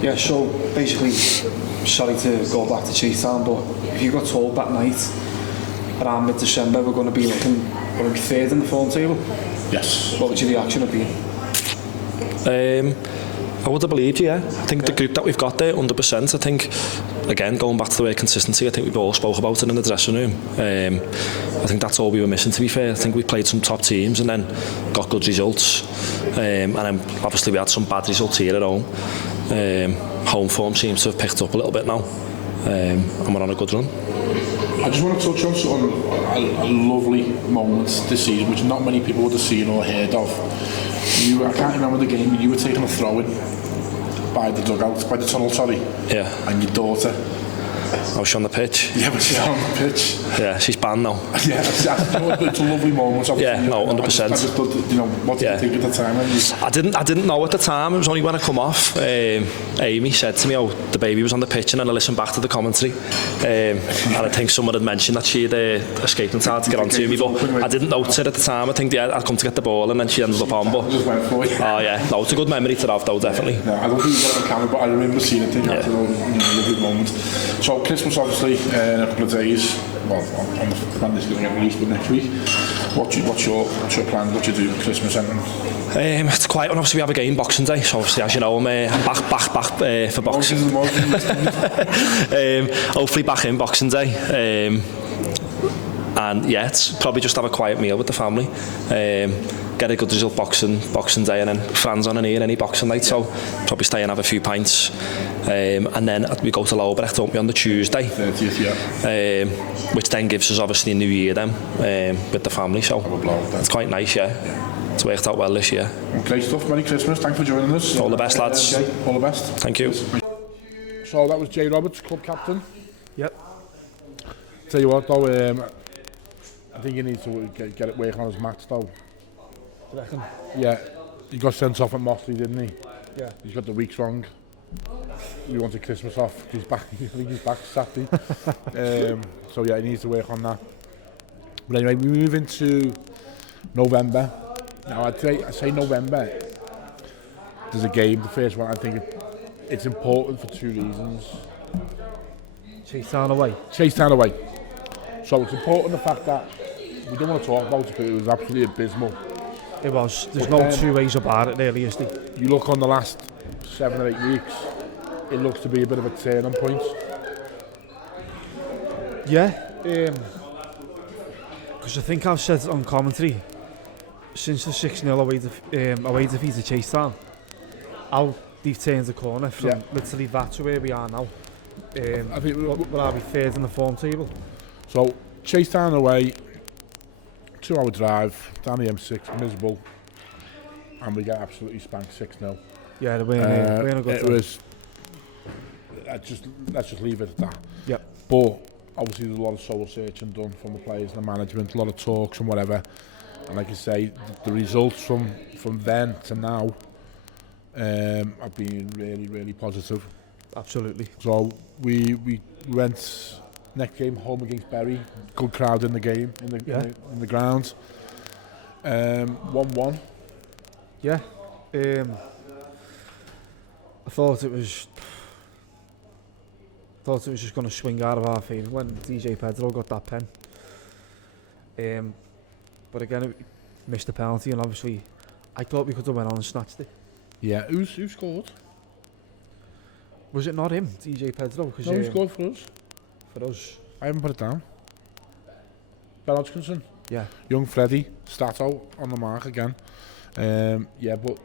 Yeah, so basically, sorry to go back to chase town, but if you got told that night around mid-December we're going to be third in the form table, yes, what would your reaction have been? I would have believed you, yeah. I think the group that we've got there, 100%, I think, again, going back to the word consistency, I think we've all spoke about it in the dressing room. I think that's all we were missing, to be fair. I think we played some top teams and then got good results. And then obviously we had some bad results here at home. Home form seems to have picked up a little bit now. And we're on a good run. I just want to touch on a lovely moment this season, which not many people would have seen or heard of. I can't remember the game, but you were taking a throw-in by the dugout, by the tunnel, sorry. Yeah. And your daughter. Oh, she's on the pitch? Yeah, but she's on the pitch. Yeah, she's banned now. Yeah, it's a lovely moment. Yeah, no, 100%. I just thought, what did you think at the time? I didn't know at the time. It was only when I come off. Amy said to me, "Oh, the baby was on the pitch," and then I listened back to the commentary. And I think someone had mentioned that she had escaped and tried to get onto me, but I didn't notice it at the time. I think I'd come to get the ball, and then she ended up on. But just went for it. Oh yeah, no, it's a good memory to have, though, definitely. Yeah, I don't think you got it on camera, but I remember seeing it. It's a lovely moment. So Christmas, obviously, in a couple of days. Well, on the plan this is going to get released, but next week. What's your plan? What do you do for Christmas? It's quiet, and obviously we have a game Boxing Day. So obviously, as you know, I'm back for boxing. Hopefully back in Boxing Day. And yeah, it's probably just have a quiet meal with the family. Get a good result boxing Day, and then Fran's on any boxing night, so probably stay and have a few pints. And then we go to Lowbrecht, don't we, on the Tuesday, 30th, yeah. Which then gives us obviously a New Year then with the family, so it's quite nice, yeah. It's worked out well this year. Great stuff. Merry Christmas. Thanks for joining us. All the best, lads. All the best. Thank you. So that was Jay Roberts, club captain. Yep. Tell you what though, I think he needs to get it working on his match though. Do you reckon? Yeah, he got sent off at Motley, didn't he? Yeah. He's got the weeks wrong. He wanted Christmas off. He's back. I think he's back Saturday. So yeah, he needs to work on that. But anyway, we move into November. Now I say November. There's a game, the first one. I think it's important for two reasons. Chase town away. Chase town away. So it's important the fact that we don't want to talk about it, but it was absolutely abysmal. It was. There's no two ways about it, really, is there? You look on the last 7 or 8 weeks, it looks to be a bit of a turning point. Yeah. Because I think I've said on commentary, since the 6-0 away defeat to Chase Town, how they've turned the corner from literally that to where we are now. I think we'll be third in the form table. So Chase Town away, 2-hour drive, down the M6, miserable, and we get absolutely spanked 6-0. Yeah, we're in a good it was. Let's just leave it at that. Yep. But obviously there's a lot of soul searching done from the players and the management, a lot of talks and whatever. And like I say, the results from then to now have been really, really positive. Absolutely. So we went next game home against Bury. Good crowd in the game, in the ground. 1-1. Yeah. I thought it was just going to swing out of our favour when DJ Pedro got that pen. But again, it missed the penalty, and obviously I thought we could have went on and snatched it. Yeah, who scored? Was it not him, DJ Pedro? No, who scored for us? For us. I haven't put it down. Ben Hodgkinson. Yeah. Young Freddie, Stato on the mark again. Yeah, but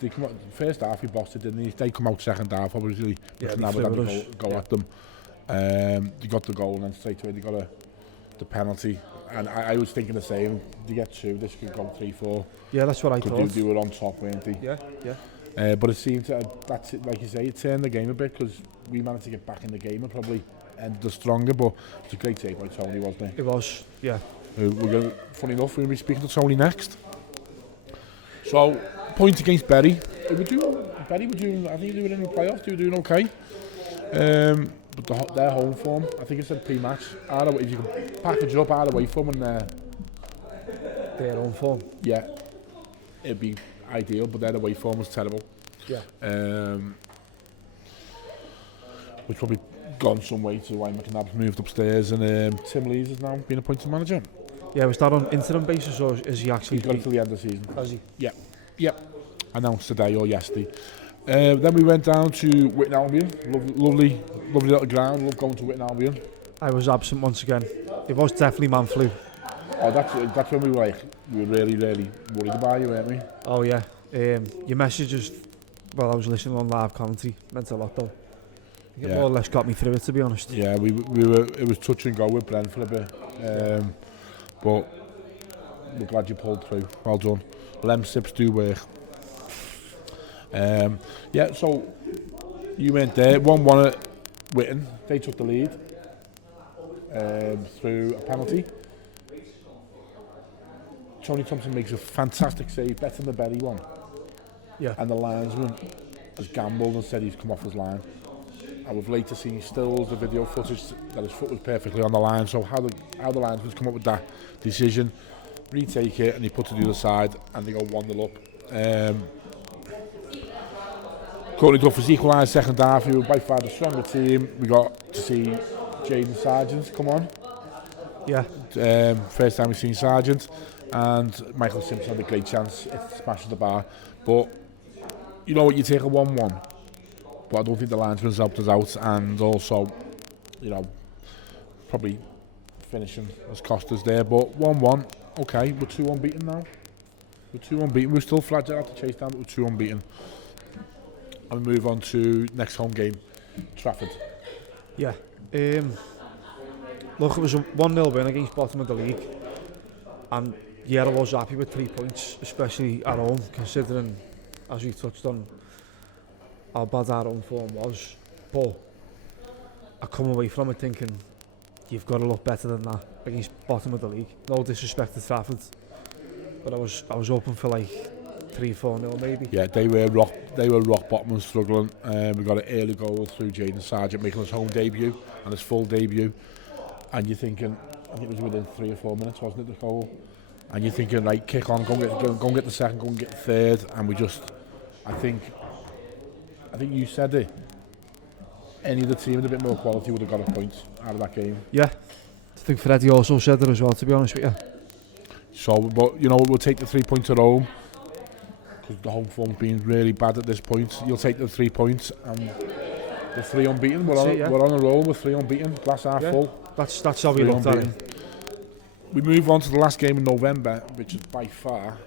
they come out, first half we bossed it, didn't they? They come out second half, obviously. Yeah, Never they had flew to us. go at them. They got the goal and then straight away they got the penalty. And I was thinking the same. They get 2, this could go 3-4. Yeah, that's what I thought. They were on top, weren't they? Yeah. But it seemed to, that's it, like you say, it turned the game a bit because we managed to get back in the game and probably end the stronger. But it's a great save by Tony, wasn't it? It was, yeah. Funny enough, we're going to be speaking to Tony next. So, point against Bury. Bury were doing, I think they were in the playoffs, they were doing okay. But their home form, I think it said pre-match. If you can package up our away form and their home form. Yeah, it'd be ideal, but their away form was terrible. Yeah. Which probably gone some way to why McNabb's moved upstairs and Tim Lees is now being appointed manager. Yeah, was that on interim basis or is he actually... He's got it till the end of the season. Has he? Yeah. Announced today or yesterday. Then we went down to Whitton Albion. Lovely little ground. Love going to Whitton Albion. I was absent once again. It was definitely man flu. Oh, that's when we were really worried about you, weren't we? Oh yeah. Your messages, well, I was listening on live commentary, meant a lot though. It more or less got me through it, to be honest. Yeah, we were. It was touch and go with Brent for a bit, but we're glad you pulled through. Well done. Lem sips do work. Yeah, so you went there. 1-1 at Whitton. They took the lead through a penalty. Tony Thompson makes a fantastic save, better than the Bury one. Yeah. And the linesman has gambled and said he's come off his line. I was later seeing stills, the video footage that his foot was perfectly on the line. So how the linesman's come up with that decision, retake it, and he put it to the other side, and they go 1-0 up. Courtney Duffus equalised second half. We were by far the stronger team. We got to see Jaden Sargent come on. Yeah. First time we've seen Sargent, and Michael Simpson had a great chance. It smashes the bar, but you know what? You take a 1-1. But I don't think the linesman's helped us out, and also, probably finishing has cost us there. But 1-1, okay, we're 2 unbeaten now. We're 2 unbeaten. We're still fragile at the chase down, but we're 2 unbeaten. And we move on to next home game, Trafford. Yeah. Look, it was a 1-0 win against bottom of the league, and yeah, I was happy with 3 points, especially at home, considering, as we touched on, how bad our own form was. But I come away from it thinking you've got to look better than that against bottom of the league. No disrespect to Trafford, but I was hoping for like 3-4-0 maybe. Yeah, they were rock bottom and struggling. We got an early goal through Jaden Sargent making his home debut and his full debut. And you're thinking, I think it was within 3 or 4 minutes, wasn't it, the goal? And you're thinking, like, kick on, go and get the second, go and get the third. And we just, I think you said it. Any other team with a bit more quality would have got a point out of that game. Yeah, I think Freddie also said it as well, to be honest with you. So, but we'll take the 3 points at home because the home form's been really bad at this point. You'll take the 3 points and the 3 unbeaten. We're on a roll with 3 unbeaten. Glass half full. That's how we looked at it. We move on to the last game in November, which is by far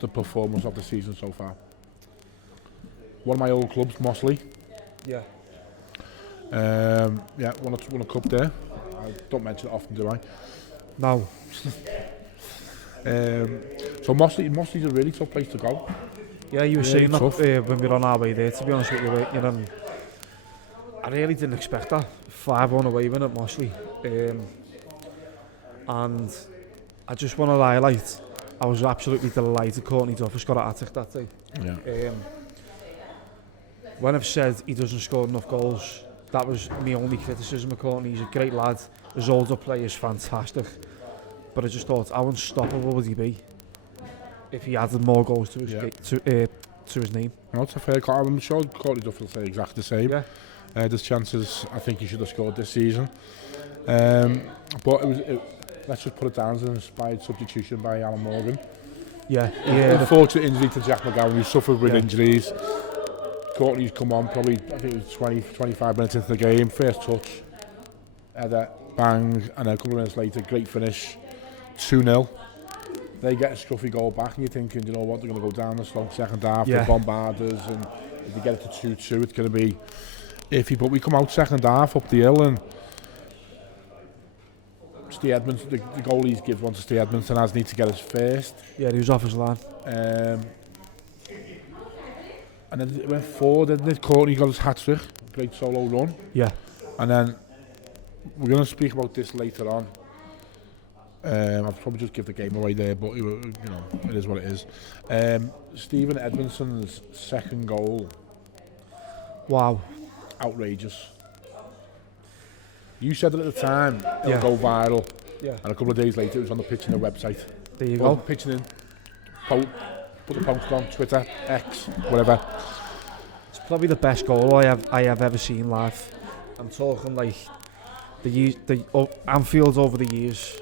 the performance of the season so far. One of my old clubs, Mossley. Yeah. Won a cup there. I don't mention it often, do I? No. So Mossley's a really tough place to go. Yeah, you were really saying tough. that when we were on our way there, to be honest with you. I really didn't expect that. 5-1 away win at Mossley. And I just want to highlight, I was absolutely delighted Courtney Duffus got a hat-trick that day. Yeah. When I've said he doesn't score enough goals, that was my only criticism of Courtney. He's a great lad, his older play is fantastic, but I just thought, how unstoppable would he be if he added more goals to his name? No, it's a fair call. I'm sure Courtney Duffus will say exactly the same. Yeah. There's chances I think he should have scored this season. But let's just put it down as an inspired substitution by Alan Morgan. Yeah. Unfortunate injury to Jack McGowan, who suffered with injuries. Courtney's come on probably, I think it was 20, 25 minutes into the game. First touch, header, bang, and then a couple of minutes later, great finish, 2-0. they get a scruffy goal back and you're thinking, you know what, they're going to go down the slope second half, Yeah. they bombard us, and if they get it to 2-2, it's going to be iffy. But we come out second half up the hill, and Ste Edmonton, the goalies give one to Ste Edmonton as need to get us first. Yeah, he was off his line. And then it went forward, didn't it? Courtney got his hat-trick, great solo run. Yeah. And then we're going to speak about this later on. I'll probably just give the game away there, but you know, it is what it is. Stephen Edmondson's second goal, Wow. outrageous. You said it at the time, it'll Yeah. go viral. Yeah. And a couple of days later, it was on the Pitching In website. There you Well, go. Pitching In, put the post on Twitter, X, whatever. It's probably the best goal I have ever seen live. I'm talking like Anfield over the years.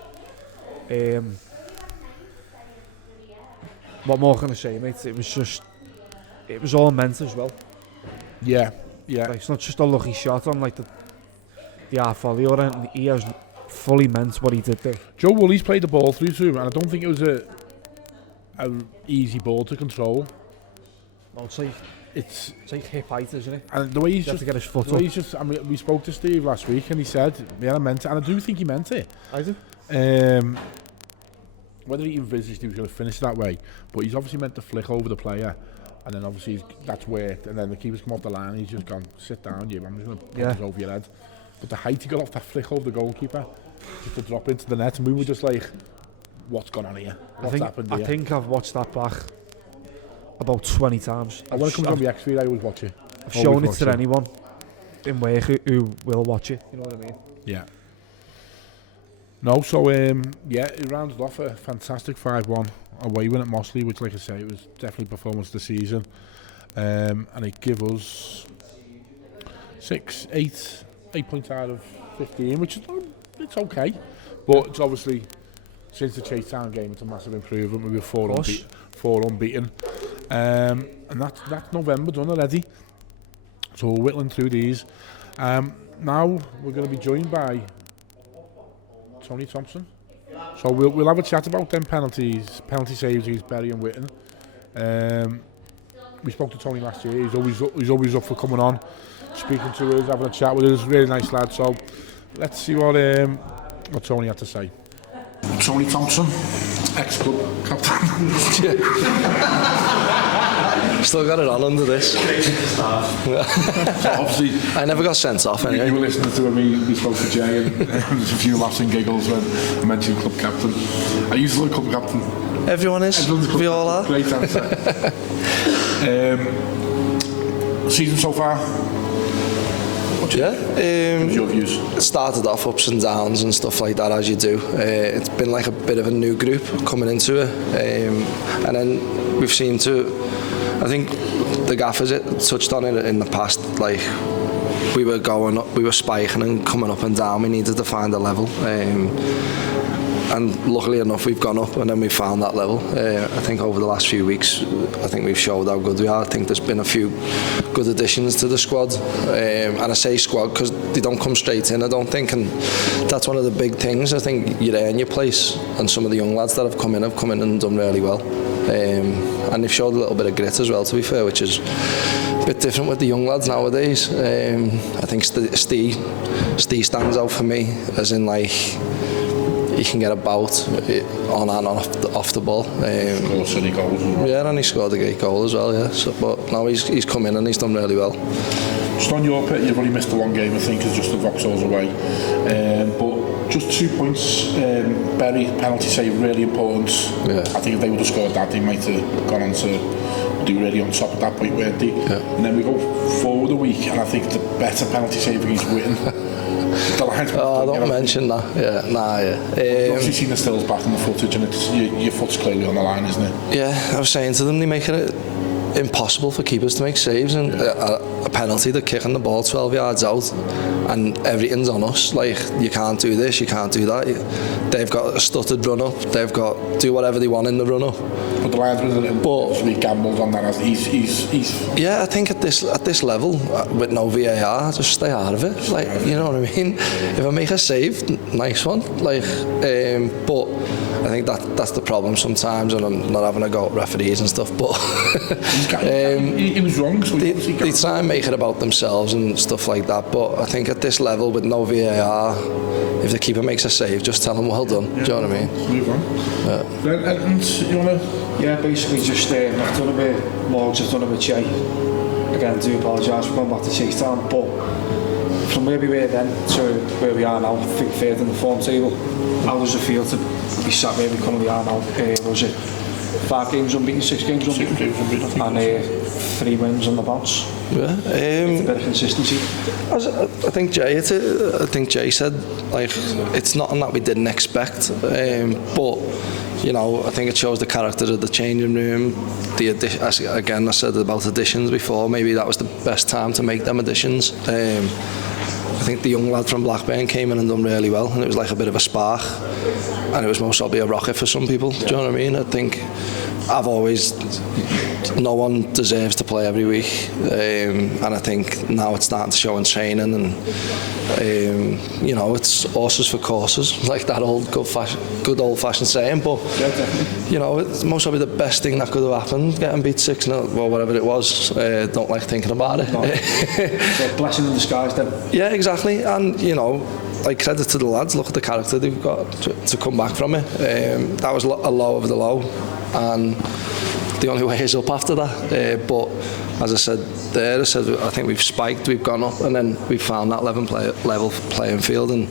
What more can I say, mate? It was all meant as well. Yeah, yeah. Like, it's not just a lucky shot on like the half volley or anything. He has fully meant what he did there. Joe Woolley's played the ball through to him, and I don't think it was a easy ball to control. No, it's like hip height, isn't it? And the way he's You have just to get his foot the way up. he's just. I mean, we spoke to Steve last week, and he said, "Yeah, I meant it," and I do think he meant it. I do. Whether he envisaged he was going to finish that way, but he's obviously meant to flick over the player, and then obviously that's worked, and then the keeper's come off the line, and he's just gone, sit down, you, I'm just going to put this over your head. But the height he got off that flick over the goalkeeper, just to drop into the net, and we were just like, what's gone on here? What's happened here? I think I've watched that back about 20 times. And when it comes on the X-feed, I always watch it. I've shown it to anyone in work who will watch it, you know what I mean? Yeah. No, so yeah, it rounded off a fantastic 5-1 away win at Mossley, which, like I say, it was definitely performance of the season, and it gave us 8 points out of 15, which is it's okay, but it's obviously since the Chase Town game, it's a massive improvement. We were four unbeaten, and that's November done already. So we're whittling through these. Now we're going to be joined by Tony Thompson. So we'll have a chat about them penalty saves against Bury and Witten. We spoke to Tony last year. He's always up for coming on, speaking to us, having a chat with us. Really nice lad. So let's see what Tony had to say. Tony Thompson, ex-club captain. Still got it on under this. So obviously, I never got sent off anyway. you were listening to when we spoke to Jay, and there's a few laughs and giggles when I mentioned club captain. I used to club captain. Everyone is. We all are. Great answer. Season so far? Yeah. Your views? It started off ups and downs and stuff like that, as you do. It's been like a bit of a new group coming into it, and then we've seemed to. I think the gaffers touched on it in the past. Like we were going up, we were spiking and coming up and down. We needed to find a level. And luckily enough, we've gone up and then we found that level. I think over the last few weeks, I think we've showed how good we are. I think there's been a few good additions to the squad. And I say squad because they don't come straight in, I don't think. And that's one of the big things. I think you're in your place. And some of the young lads that have come in and done really well. And they've showed a little bit of grit as well, to be fair, which is a bit different with the young lads nowadays. I think Ste stands out for me, as in like, he can get about on and off the ball. Scored silly goals. Yeah, and he scored a great goal as well, yeah. So, but now he's come in and he's done really well. Just on your pit, you've only missed the one game, I think, it's just the Vauxhalls away. But just 2 points, Bury, penalty save, really important. Yeah. I think if they would have scored that, they might have gone on to do really on top at that point, weren't they? Yeah. And then we go forward a week, and I think the better penalty save against Witten. Don't mention that. Yeah, nah, yeah. You've obviously seen the stills back in the footage, and it's, your foot's clearly on the line, isn't it? Yeah, I was saying to them, they make it impossible for keepers to make saves, and a penalty, they're kicking the ball 12 yards out, and everything's on us. Like, you can't do this, you can't do that. They've got a stuttered run up. They've got do whatever they want in the run up. But the linesman really gambled on that. He's yeah, I think at this level, with no VAR, just stay out of it. Like, you know what I mean? If I make a save, nice one. Like, but I think that's the problem sometimes, and I'm not having a go at referees and stuff, but he was wrong, so they try and make it about themselves and stuff like that, but I think at this level with no VAR, if the keeper makes a save, just tell them well done. Do you know what I mean? Move on. Yeah. And you want to... Yeah, basically just I've done a bit Morgs, I've done a bit Jay. Again, do apologise for going back to Chase Town, but from where we were then to where we are now, I think third in the form table, how does it feel to be sat where we currently are now? Was it 5 games unbeaten, 6 games unbeaten, and 3 wins on the bounce? Yeah, a bit of consistency. I think Jay said, like, it's nothing that we didn't expect, but you know, I think it shows the character of the changing room. Again, I said about additions before, maybe that was the best time to make them additions. I think the young lad from Blackburn came in and done really well, and it was like a bit of a spark, and it was most probably a rocket for some people. Do you know what I mean? I think no one deserves to play every week, and I think now it's starting to show in training, and you know, it's horses for courses, like that good old-fashioned saying. But you know, it's most probably the best thing that could have happened, getting beat 6-0 or whatever it was. Don't like thinking about it. No. It's a blessing in disguise then. Yeah, exactly. And you know, like, credit to the lads, look at the character they've got to come back from it. That was a low of the low, and the only way is up after that. But as I said there, I think we've spiked, we've gone up, and then we've found that level playing field and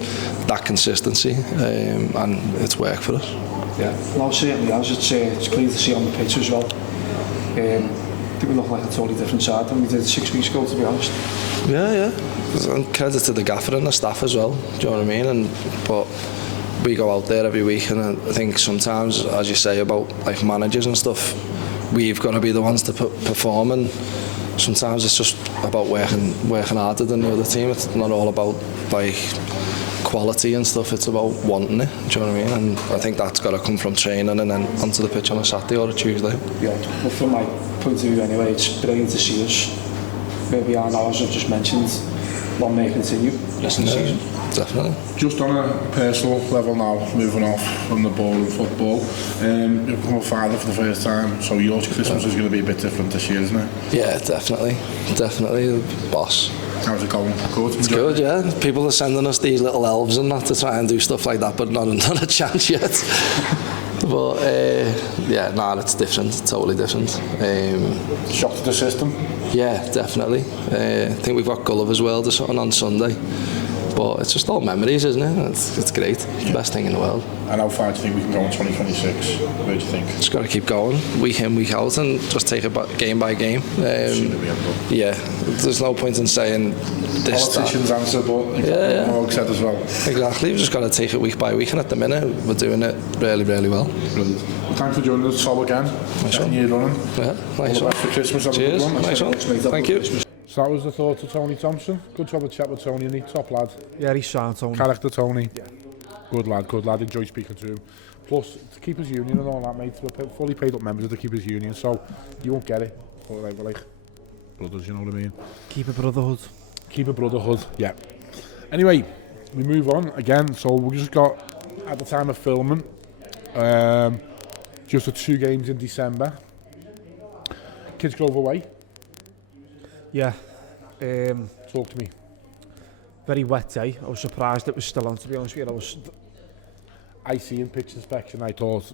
that consistency, and it's worked for us. Yeah, no, certainly has. It's clear to see on the pitch as well. I think we look like a totally different side than we did 6 weeks ago, to be honest. Yeah. And credit to the gaffer and the staff as well. Do you know what I mean? But we go out there every week, and I think sometimes, as you say about like managers and stuff, we've got to be the ones to perform, and sometimes it's just about working harder than the other team. It's not all about like quality and stuff, it's about wanting it. Do you know what I mean? And I think that's got to come from training and then onto the pitch on a Saturday or a Tuesday. Yeah, well, from my point of view anyway, it's brilliant to see us where we are now, as I've just mentioned. One may continue this season. Definitely. Just on a personal level now, moving off from the ball and football, you've become a father for the first time, so your Christmas is going to be a bit different this year, isn't it? Yeah, definitely, boss. How's it going? Good? It's good, yeah. People are sending us these little elves and that to try and do stuff like that, but not a chance yet. But it's different, totally different. Shock to the system? Yeah, definitely. I think we've got Gulliver's World or something on Sunday. But it's just all memories, isn't it? It's great. It's the best thing in the world. And how far do you think we can go in 2026? Where do you think? Just got to keep going, week in, week out, and just take it game by game. Yeah, there's no point in saying this. Politicians answer, but Morg said as well. Exactly, we've just got to take it week by week, and at the minute, we're doing it really, really well. Brilliant. Well, thanks for joining us, Sol, again. Nice one. Year running. Yeah, nice one. All the best for Christmas. Have Cheers. A good one. Nice one. Thank you. So that was the thoughts of Tony Thompson. Good to have a chat with Tony, and he top lad. Yeah, he's sound, Tony. Character Tony. Yeah. Good lad. Enjoy speaking to him. Plus, the Keepers Union and all that, mate. We're fully paid up members of the Keepers Union, so you won't get it. But we're like brothers, you know what I mean? Keep a brotherhood. Keep a brotherhood, yeah. Anyway, we move on again. So we just got, at the time of filming, just the 2 games in December. Kids drove away. Yeah. Talk to me. Very wet day. I was surprised it was still on, to be honest with you. I see in pitch inspection, I thought,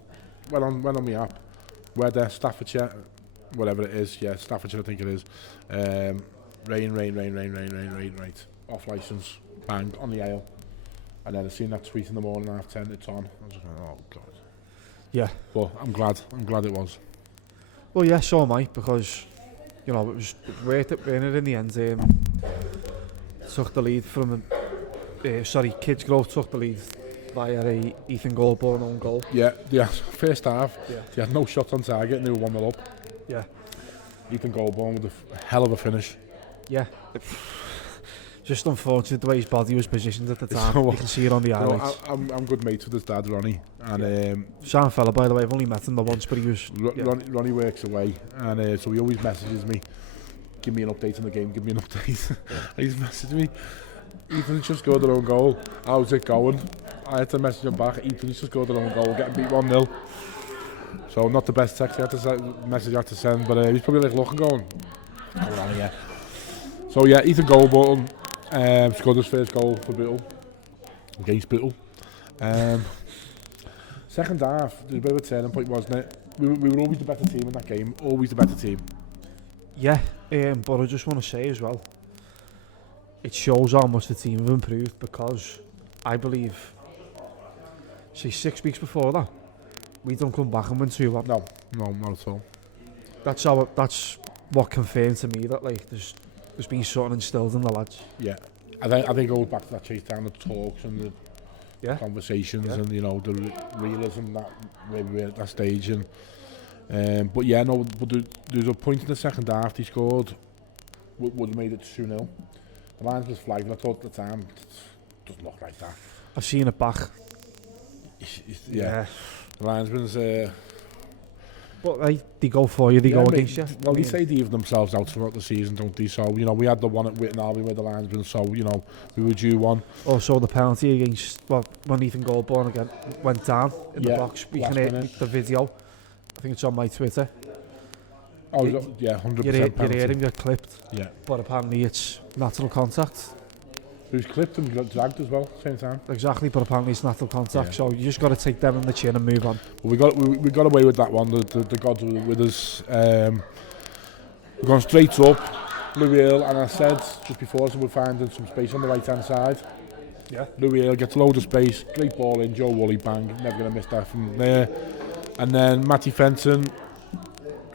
went on my app, weather, Staffordshire, whatever it is, yeah, Staffordshire I think it is, rain, right, off licence, bang, on the aisle. And then I seen that tweet in the morning, 10:30, it's on. I was like, oh God. Yeah. But I'm glad it was. Well, yeah, so am I, because, you know, it was worth it winning in the end. Took the lead from, Kids Grove took the lead via a Ethan Goldborn own goal. Yeah, first half, they had no shot on target and they were 1-0 up. Yeah. Ethan Goldborn with a hell of a finish. Yeah. Just unfortunate the way his body was positioned at the time. You can see it on the highlights. I'm good mates with his dad, Ronnie. And sound fella, by the way. I've only met him once, but he was... Ronnie works away, and so he always messages me, give me an update on the game, give me an update. He's messaged me, Ethan's just scored their own goal. How's it going? I had to message him back. Ethan just scored their own goal, getting beat 1-0. So not the best text message I had to send, but he's probably like looking going, what's going on here? So yeah, Ethan Bootle scored his first goal for Bootle, against Bootle. Second half, there's a bit of a turning point, wasn't it? We were always the better team in that game, always the better team. Yeah, but I just want to say as well, it shows how much the team have improved, because I believe, say 6 weeks before that, we don't come back and win 2-1. No, not at all. That's what confirmed to me that like there's been something instilled in the lads. Yeah, I think it goes back to that chase down, the talks and the conversations and the realism that where we were at that stage. And but there's a point in the second half he scored would have made it 2-0. The lines was flagged. I thought at the time it doesn't look like that. I've seen it back. Yeah. The linesman's but they go for you, they go against you. Well, they say they even themselves out throughout the season, don't they? So, we had the one at Whitton Albion with the linesman, so, we were due one. Also the penalty against, when Ethan Goldborn again went down in the box. We can hear the video. I think it's on my Twitter. Oh, 100% Your penalty. earring got clipped. Yeah. But apparently it's natural contact. It was clipped and got dragged as well at the same time. Exactly, but apparently it's natural contact, so you just got to take them in the chin and move on. Well, we got away with that one. The gods were with us. We're going straight up, Louis Earl, and I said just before, so we're finding some space on the right hand side. Yeah. Louis Earl gets a load of space, great ball in, Joe Woolley, bang, never going to miss that from there. And then Matty Fenton,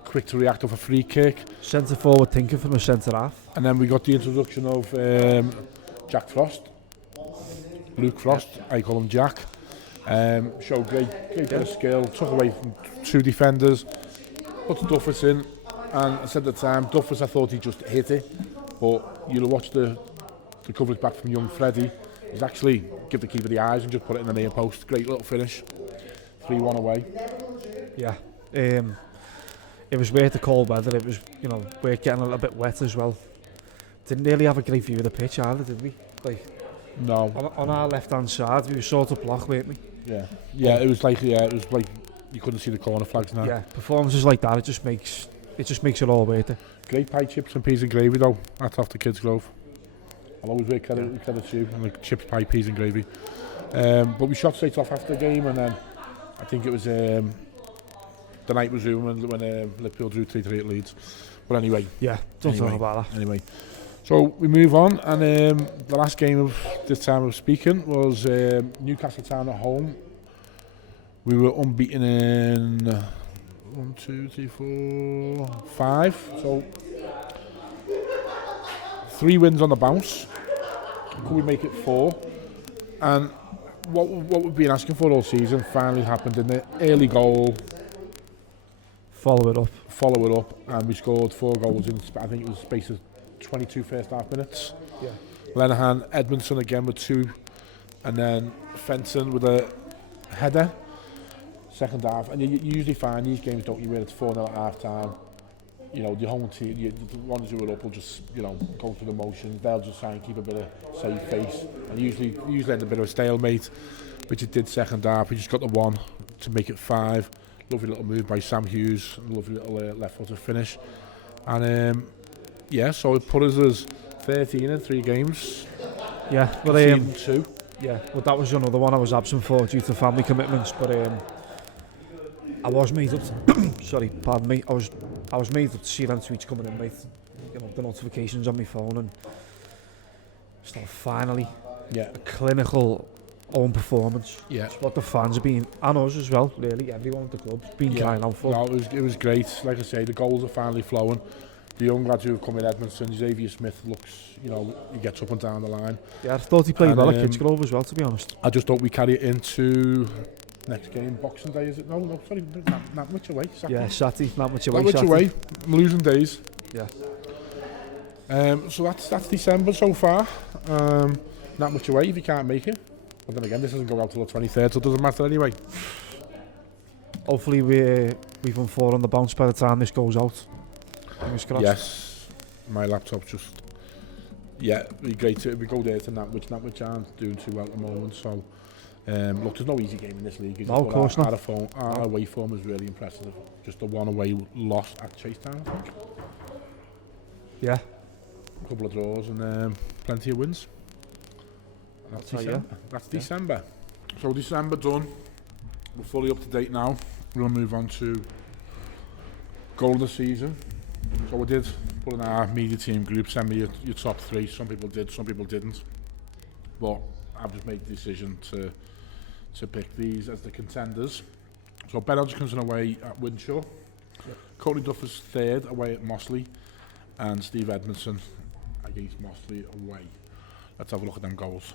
quick to react off a free kick. Centre forward thinking from a centre half. And then we got the introduction of Jack Frost, Luke Frost, I call him Jack. Showed great bit of skill, took away from 2 defenders, put Duffus in, and I said at the time, Duffus, I thought he just hit it, but you'll watch the coverage back from young Freddie. He's actually give the keeper the eyes and just put it in the near post. Great little finish, 3-1 away. Yeah, it was worth the cold weather. It was, we're getting a little bit wet as well. Didn't really have a great view of the pitch either, did we? Like, no. On our left-hand side, we were sort of blocked, weren't we? Yeah. It was like you couldn't see the corner flags now. Yeah, performances like that, it just makes it all worth it. Great pie chips and peas and gravy though. That's off the Kids Grove. I'll always wear credit to you, and the chips, pie, peas and gravy. But we shot straight off after the game, and then I think it was the night was ruined when Liverpool drew 3-3 at Leeds. But anyway. Yeah, don't talk about that. Anyway. So we move on, and the last game of this time of speaking was Newcastle Town at home. We were unbeaten in 1, 2, 3, 4, 5. So 3 wins on the bounce. Could we make it 4? And what we've been asking for all season finally happened in the early goal. Follow it up, and we scored 4 goals in, I think it was a space of 22 first half minutes. Yeah. Lenihan, Edmondson again with 2, and then Fenton with a header. Second half, and you usually find these games, don't you, where it's 4-0 at half time. The home team, the ones who are up will just, go through the motions. They'll just try and keep a bit of safe face, and usually end a bit of a stalemate, which it did second half. We just got the 1 to make it 5. Lovely little move by Sam Hughes, lovely little left-footed finish, and so it put us as 13 in 3 games. Yeah, but 2. Yeah, well that was another one I was absent for due to family commitments, but I was made up to, sorry, pardon me, I was made up to see them tweets coming in, mate. The notifications on my phone, and it's not finally a clinical own performance. Yeah, it's what the fans have been, and us as well, really, everyone at the club's been crying out for. No, it was great. Like I say, the goals are finally flowing. The young lads who have come in, Edmondson, Xavier Smith looks, he gets up and down the line. Yeah, I thought he played well at Kids Grove as well, to be honest. I just hope we carry it into next game, Boxing Day, is it? No, sorry, not much away. Saturday. Yeah, Saturday, not much away. Not much away. I'm losing days. Yeah. So that's December so far. Not much away if you can't make it. But then again, this doesn't go out till the 23rd, so it doesn't matter anyway. Hopefully we've won 4 on the bounce by the time this goes out. Fingers crossed. Yes, my laptop's just... Yeah, it'd be great if we go there to Nantwich. Nantwich aren't doing too well at the moment, so Look, there's no easy game in this league. No, of course not. Our away form is really impressive. Just the one away loss at Chasetown, I think. Yeah. A couple of draws and plenty of wins. That's December. That's December. So December done. We're fully up to date now. We're going to move on to goal of the season. So we did put in our media team group, send me your top 3. Some people did, some people didn't. But I've just made the decision to pick these as the contenders. So Ben Hodgkinson away at Winshaw. Yep. Courtney Duffers 3rd away at Mossley. And Steve Edmondson against Mossley away. Let's have a look at them goals.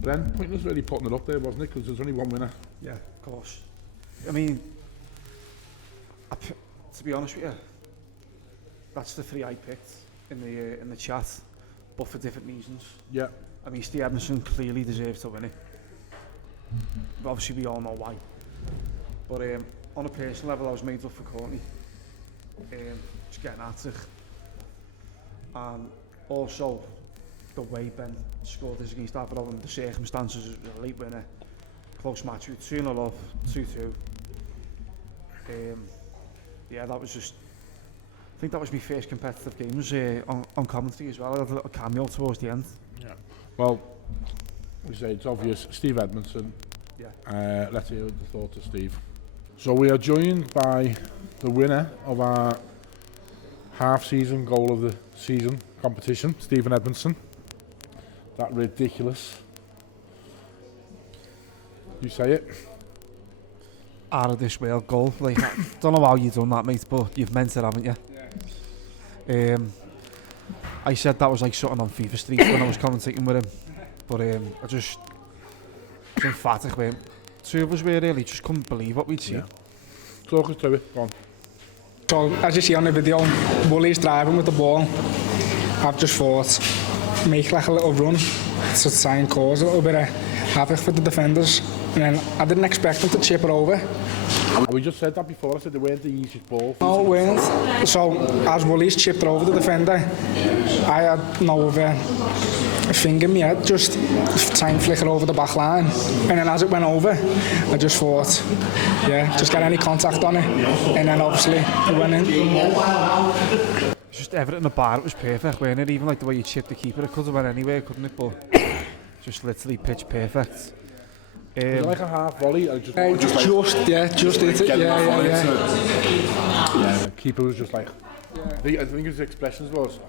Then Pointless really putting it up there, wasn't it? Because there's only one winner. Yeah, of course. I mean, to be honest with you, that's the 3 I picked in the chat, but for different reasons. Yeah. I mean, Steve Edmondson clearly deserves to win it. But obviously, we all know why. But on a personal level, I was made up for Courtney. Just getting at it. And also, the way Ben scored this against Aberlour and the circumstances, it was a late winner. Close match, 2-0 up, 2-2. Yeah, that was just... I think that was my first competitive game. It was on commentary as well. I had a little cameo towards the end. Yeah. Well, we say it's obvious. Steve Edmondson. Yeah. Let's hear the thoughts of Steve. So we are joined by the winner of our half-season goal of the season competition, Stephen Edmondson. That ridiculous. You say it. Out of this world goal. Like, I don't know how you've done that, mate, but you've meant it, haven't you? Yeah. I said that was like something on FIFA Street when I was commentating with him, but I just was emphatic with him. 2 of us were really just couldn't believe what we'd seen. Yeah. Talk us through it. Go on. So, as you see on the video, Wooly's driving with the ball. I've just thought, make like a little run to try and cause a little bit of havoc for the defenders. And then I didn't expect them to chip it over. We just said that before. I said they weren't the easiest ball. No, it weren't. So, as Wooly's chipped it over the defender, I had no other finger in my head, just try and flick it over the back line. And then as it went over, I just thought, yeah, just get any contact on it. And then obviously it went in. Just everything about it was perfect, wasn't it? Even like the way you chipped the keeper, it could have went anywhere, couldn't it? But just literally pitch perfect. Was it like a half volley? Just hit it. Yeah, the keeper was just like, I think his expressions was,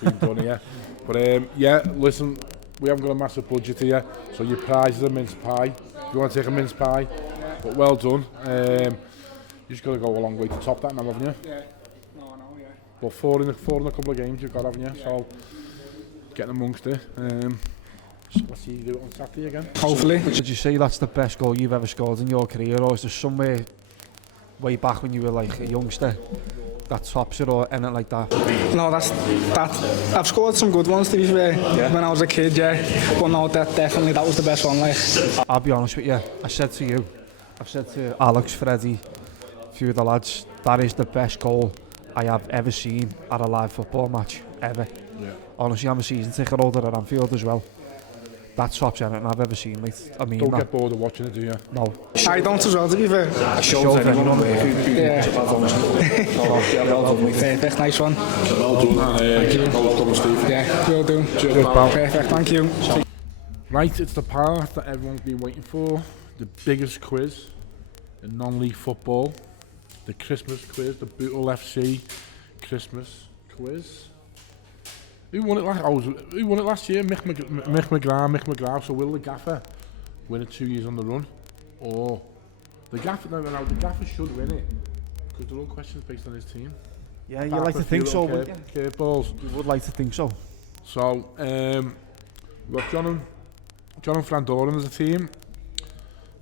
being done here. But yeah, listen, we haven't got a massive budget here, so your prize is a mince pie. If you want to take a mince pie, but well done. You just got to go a long way to top that now, haven't you? Yeah. But four in a couple of games you've got, haven't you? So getting amongst it. Let's see you do it on Saturday again. Hopefully. Would you say that's the best goal you've ever scored in your career, or is there somewhere way back when you were like a youngster that tops it, or anything like that? No, that's that. I've scored some good ones to be fair when I was a kid, but no, that was the best one. Like, I'll be honest with you. I've said to Alex, Freddie, a few of the lads, that is the best goal I have ever seen at a live football match ever. Yeah. Honestly, I'm a season ticket holder at Anfield as well. That tops anything I've ever seen, mate. I mean, don't get bored of watching it, do you? No. I don't as well, to be fair. It shows anyone. Yeah. Perfect, nice one. Well done. Well Steve. Yeah, will do. Cheers, pal. Perfect, thank you. Right, it's the part that everyone's been waiting for. The biggest quiz in non-league football. The Christmas quiz, the Bootle FC Christmas quiz. Who won it last year? Mick McGrath. So will the gaffer win it 2 years on the run? Or the gaffer, the gaffer should win it. Because there are all questions based on his team. Yeah, you like to think so, wouldn't you? Curveballs. You would like to think so. So, we've got John John and Fran Doran as a team,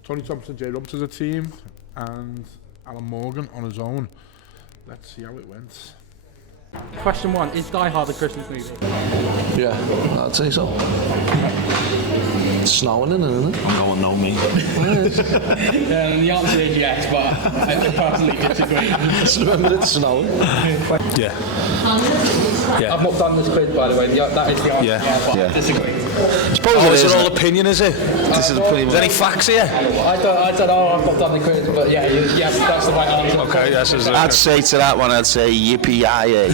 Tony Thompson, Jay Roberts as a team, and Alan Morgan on his own. Let's see how it went. Question 1, is Die Hard a Christmas movie? Yeah, I'd say so. It's snowing in it, isn't it? I'm going no, me. The answer is yes, but I personally disagree. Just remember it's snowing. Yeah. I've not done this quiz, by the way. That is the answer. Yeah. But Yeah. I disagree. It's an all opinion, is it? This is pretty Is there any facts here? I don't know. I've not done the quiz, but yeah, yes, that's the right answer. Okay, that's I'd say to that one, I'd say yippee-yi-yay.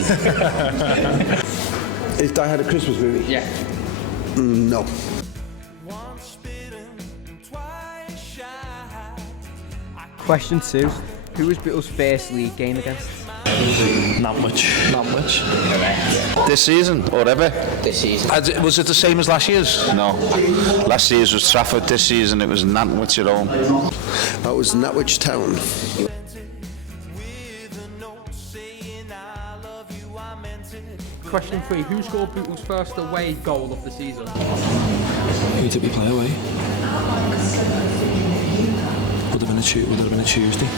Is Die Hard a Christmas movie? Yeah. No. Question 2. Who was Bootle's first league game against? Not much. This season, or ever? This season. Was it the same as last year's? No. Last year's was Trafford, this season it was Nantwich at home. That was Nantwich Town. Question 3, who scored Bootle's first away goal of the season? Who did we play away? Would have been a Tuesday.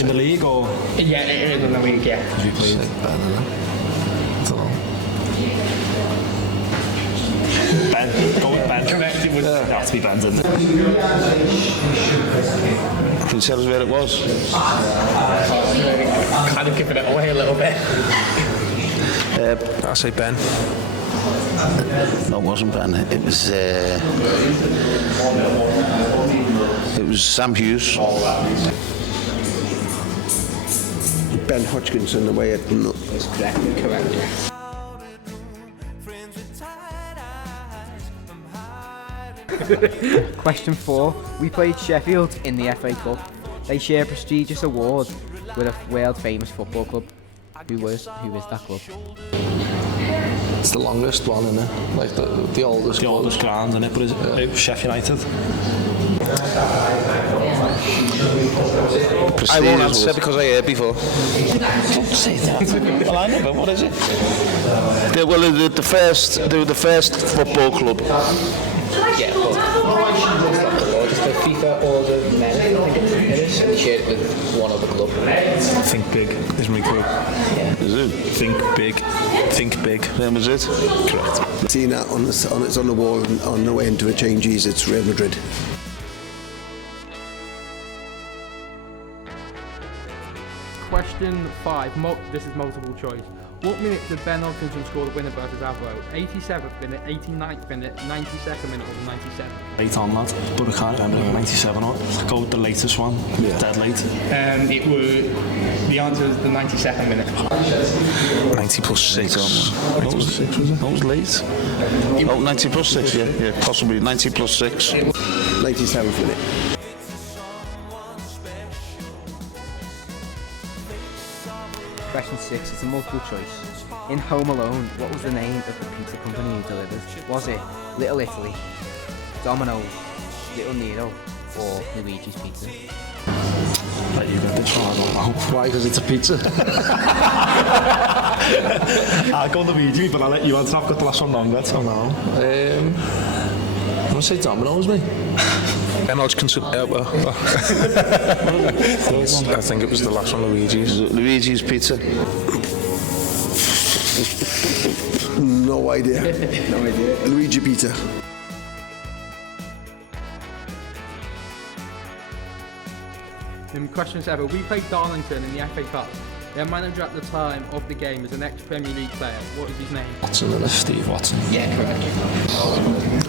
In the league or? Yeah, it is in the league, yeah. We played better than that. I don't know. Ben. Go with Ben. Correct, it was. It has to be Ben, didn't it? Can you tell us where it was? Kind of giving it away a little bit. I'll say Ben. No, it wasn't Ben. It was Sam Hughes. Ben Hodgkinson away at Correct. Question 4. We played Sheffield in the FA Cup. They share a prestigious award with a world famous football club. Who is that club? It's the longest one, isn't it? Like the oldest. The oldest ground, isn't it? But is it Sheffield United? I won't answer because I heard before. Don't say that. Well, I know, but what is it? They were the first football club. Yeah, but just the FIFA or the men, I think it is. They share it with one other club. Think big is my clue. Yeah. Is it? Think big. Them is it? Correct. Seen that it's on the wall on the way into a changes. It's Real Madrid. Question 5, this is multiple choice. What minute did Ben Hodgkinson score the winner versus Avro? 87th minute, 89th minute, 92nd minute, or 97th? Late on that, but I can't remember if 97 or. Go with the latest one. Yeah. Dead late. The answer is the 92nd minute. 90 plus 6. That was late. Oh, 90 plus 6, yeah, possibly 90 plus 6. 97th minute. Question 6, it's a multiple choice. In Home Alone, what was the name of the pizza company who delivered? Was it Little Italy, Domino's, Little Nero, or Luigi's Pizza? Like you got this one, I don't know. Why? Because it's a pizza. I'll go Luigi, but I'll let you answer. I've got the last one wrong, that's so now. I'm going to say Domino's, mate. Ben Hodgkinson. I think it was the last one, Luigi's. Luigi's Pizza. No idea. No idea. Luigi Pizza. Question 7, we played Darlington in the FA Cup. Their manager at the time of the game is an ex-Premier League player. What is his name? Watson, and Steve Watson. Yeah, correct.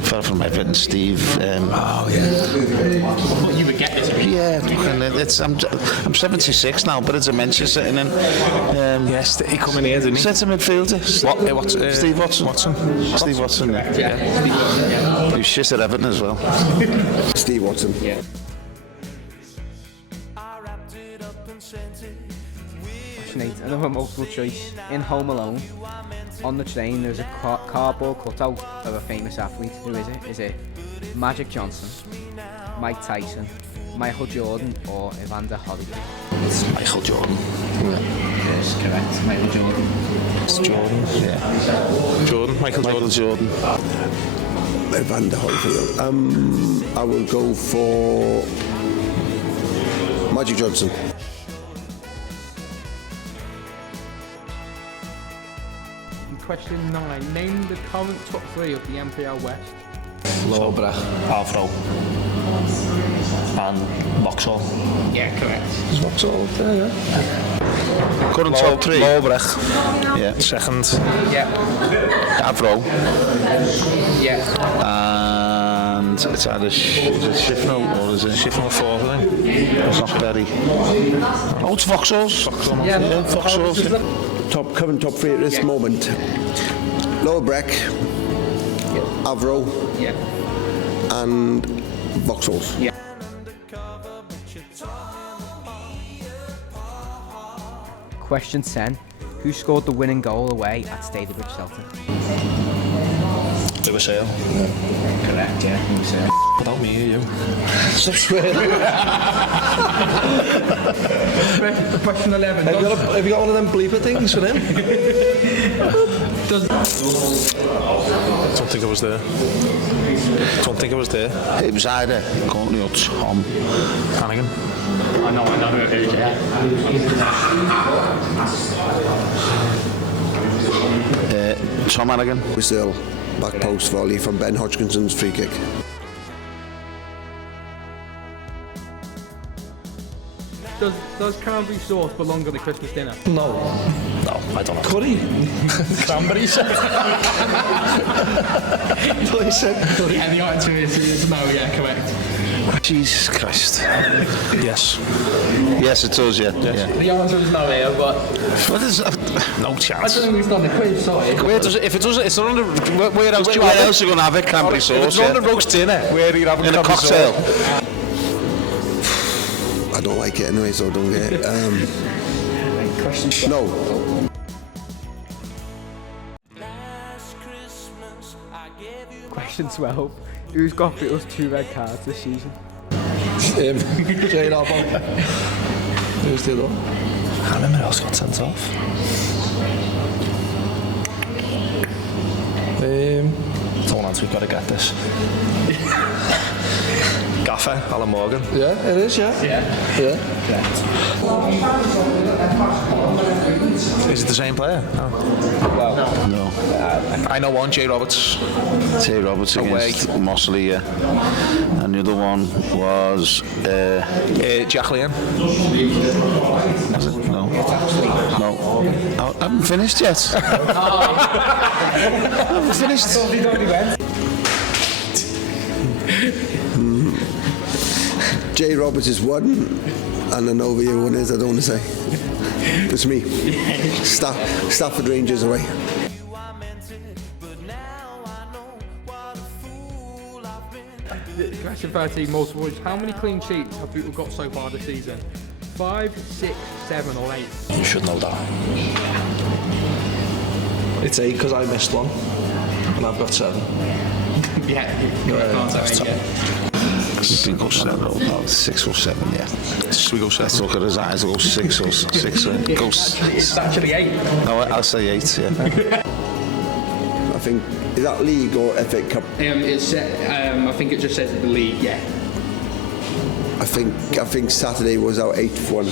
Fell from Everton, Steve. Well, you would get this. Yeah, I'm 76 now, but it's dementia sitting in. Yes, he come in here, didn't he? Centre midfielder. Steve Watson. Steve Watson. Yeah. He was shit at Everton as well. Steve Watson. Yeah. Question 8, another multiple choice. In Home Alone, on the train there's a cardboard cutout of a famous athlete. Who is it? Is it Magic Johnson, Mike Tyson, Michael Jordan, or Evander Holyfield? It's Michael Jordan. Yes, correct. Michael Jordan. It's Jordan. Yeah. Michael Jordan. Evander Holyfield. I will go for Magic Johnson. Question 9. Name the current top 3 of the MPL West. Lowborough, Avro, and Vauxhall. Yeah, correct. Is Vauxhall there, yeah? Current top 3. Lowborough. Yeah. Second. Yeah. Avro. Yeah. And it's either is it Shifnal or is it Shifnal 4th, I think. It's not Berry. Oh, it's Vauxhalls. Yeah, Vauxhalls. Current top 3 at this moment. Lower Breck, Avro, Yeah. and Vauxhalls. Yeah. Question 10. Who scored the winning goal away at Stadebridge Celtic? They were sale. Correct, yeah. Who was Without me, you. Stop swearing. Question 11. Have you got one of them bleeper things for him? Don't think I was there. It was either Courtney or Tom Hannigan. I know who it is, yeah. Tom Hannigan. Still back post volley from Ben Hodgkinson's free kick. Does cranberry sauce belong on the Christmas dinner? No, I don't know. Curry? Cranberry sauce? He said curry. And the answer is no, yeah, correct. Jesus Christ. Yes. Yes, it does, yeah. Yes. Yeah. The answer is no here, but What is no chance. I don't think it's on the quiz, sorry. Where does it, if it does, it's not on the. Where else do you Where have else are you going to have it? Cranberry it? sauce, If it's on the roast dinner, where are you having in a cranberry cocktail. sauce? I don't like it anyway, so I don't get it. No. Question 12. Who's got Beatles 2 red cards this season? Jane Arbon. Who's the other one? I can't remember who else got sent off. Someone else, we've got to get this. Gaffer, Alan Morgan. Yeah, it is, yeah. Yeah. Is it the same player? No. No. I know one, Jay Roberts. Tay Roberts against Mossley, yeah. And the other one was Jack Leon. was it? No. No. I haven't finished yet. I haven't finished. Jay Roberts is one, and I know who the other one is, I don't want to say. It's me. Stafford Rangers away. Question 13, multiple choice. How many clean sheets have people got so far this season? 5, 6, 7 or 8? You should know that. It's 8 because I missed one, and I've got 7. Yeah, that's top. I think go 7 or no, 6 or 7, yeah. Should we go set? Let's look at his eyes, I'll go 6 or 6. It's actually 8. No, I'll say 8, yeah. I think, is that league or FA Cup? I think it just says the league, yeah. I think Saturday was our 8th one.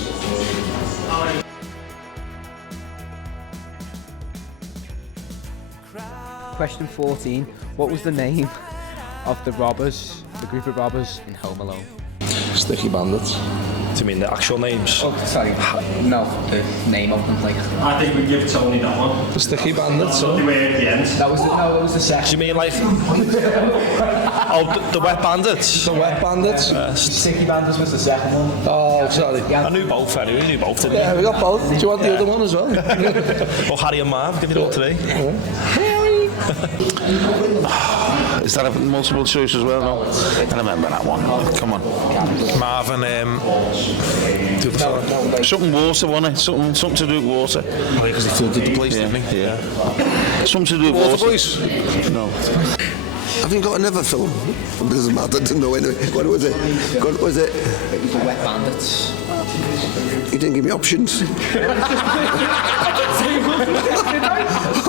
Question 14. What was the name of the robbers, the group of robbers in Home Alone? Sticky Bandits. Do you mean the actual names? Oh, sorry. No, the name of them, like. I think we give Tony that one. The Sticky Bandits, The way at the end. That was the second. Do you mean like... oh, the Wet Bandits? The Wet Bandits? Sticky Bandits was the second one. Oh, sorry. Yeah. I knew both, anyway. We knew both, didn't we? Yeah, we got both. Do you want the other one as well? Or Harry and Marv, give me the one today. Is that a multiple choice as well? No? I remember that one. Come on. Marvin, Something water, wasn't it? Something to do with water. because he flooded the place, didn't he? Yeah. Something to do with Water water. Boys? No. Have you got another film? It doesn't matter, I didn't know anyway. What was it? It was the Wet Bandits. You didn't give me options.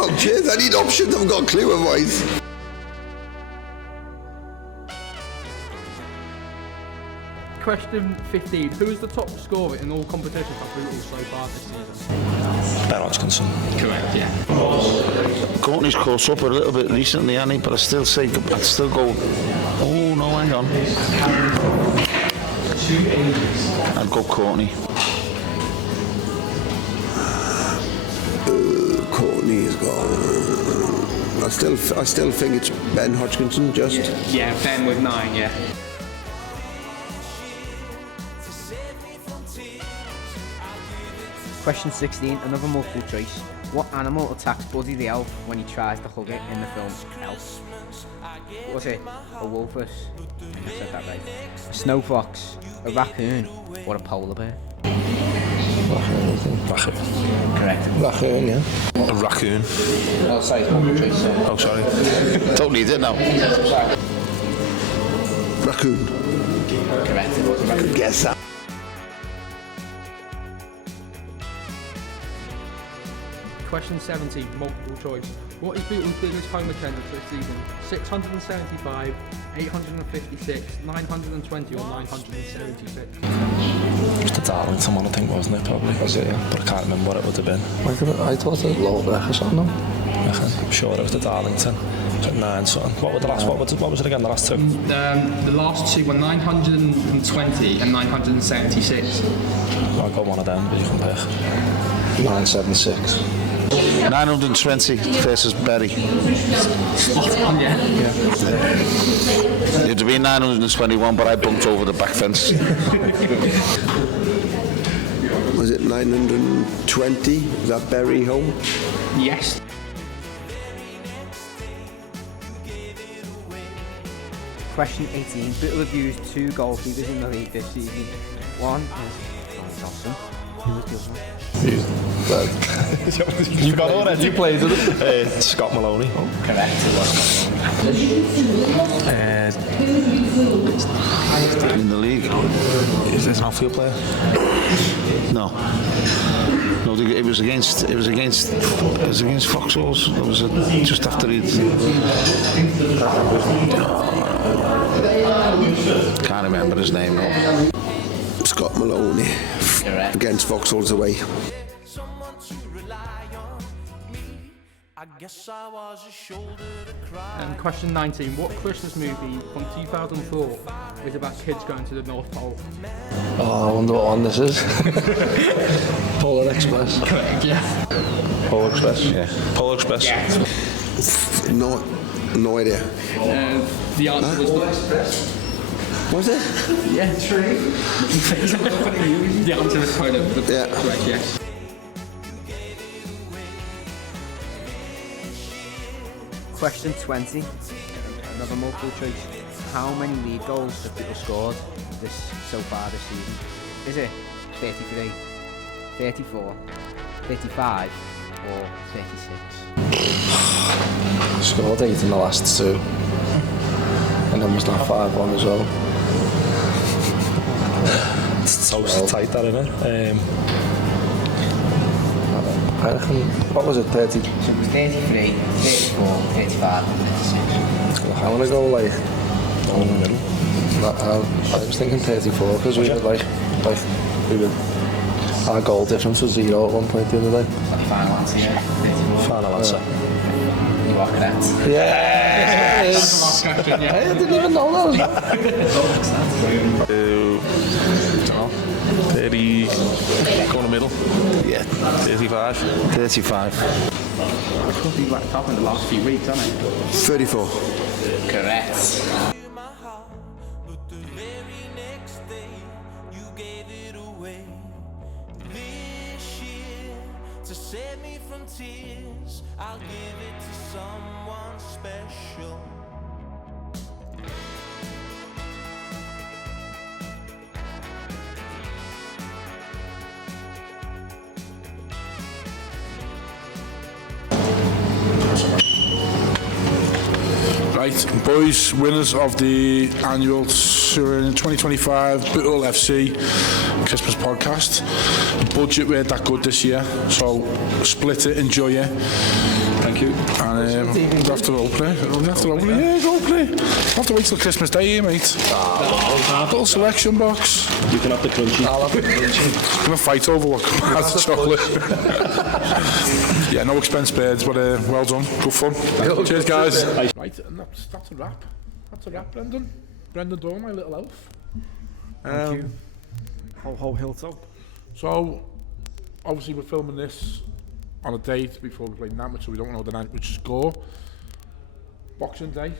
Oh, cheers, I need options, I've got a clue otherwise. Question 15. Who is the top scorer in all competitions for Bootle so far this season? Ben Hodgkinson. Correct, yeah. Courtney's caught up a little bit recently, Annie, but I'd still go. Oh no, hang on. I'd go Courtney. Courtney is gone. I still think it's Ben Hodgkinson. Yeah, Ben with 9. Yeah. Question 16, another multiple choice. What animal attacks Buddy the elf when he tries to hug it in the film Elf? Was it a wolf? I think I said that right. A snow fox, a raccoon, or a polar bear? Raccoon. Correct. Raccoon, yeah. A raccoon. Oh, sorry, it's multiple choice. Oh, sorry. Don't need it now. Raccoon. Correct, it was a raccoon. Guess that. Question 17, multiple choice. What is Bootle's biggest home attendance this season? 675, 856, 920 or 976? It was the Darlington one, I think, wasn't it? Probably. Was it, yeah? But I can't remember what it would have been. I thought it was Loughborough or something. I'm sure it was the Darlington. It was 9 something. What was it again, the last two? The last two were 920 and 976. I'll go one of them, but you can pick. 976. 920 versus Berry. Yeah. It'd have been 921, but I bumped over the back fence. Was it 920? Was that Berry home? Yes. Question 18. Bootle have used 2 goalkeepers in the league this season. One is Thompson. Who was the other one? You got already. You played with it. Scott Maloney. Correct, it was. In the league. Is this an outfield player? No. No, it was against Foxhalls. It was just after he. Can't remember his name now. Scott Maloney. Correct. Against Vauxhall's away. Question 19. What Christmas movie from 2004 is about kids going to the North Pole? Oh, I wonder what one this is. Polar Express. Correct, yeah. Polar Express. Yeah. Polar Express. Yeah. No idea. The answer was Was it? yeah, true. The answer is kind of the correct, yes. Question 20. Another multiple choice. How many league goals have people scored so far this season? Is it 33, 34, 35 or 36? Scored 8 in the last 2. And then was that 5-1 as well. It's so tight, that, isn't it? I reckon, what was it, 30? So it was 33, 34, 35 and 36. I want to go like down the middle. I was thinking 34 because we were our goal difference was 0 at one point the other day. Final answer, yeah. 34. Final answer. You are correct. Yes! That's the last question, yeah. I didn't even know that. 30, go in the middle. Yeah. 35. 35. I could be back up in the last few weeks, haven't I? 34. Correct. Right, boys, winners of the annual 2025 Bootle FC Christmas podcast. The budget weren't that good this year, so split it, enjoy it. Thank you. And we'll have to role play. Yeah, role play. We'll have to wait till Christmas Day here, mate. Little selection box. You can have the crunchy. I'll have the crunchy. Gonna fight over what has the chocolate. Yeah, no expense spared, but well done. Good fun. Cheers, guys. Right, and that's a wrap. That's a wrap, Brendan. Brendan Doran, my little elf. Thank you. Ho Hilltop. So, obviously we're filming this on a date before we play Nantwich, so we don't know the Nantwich score. Boxing Day,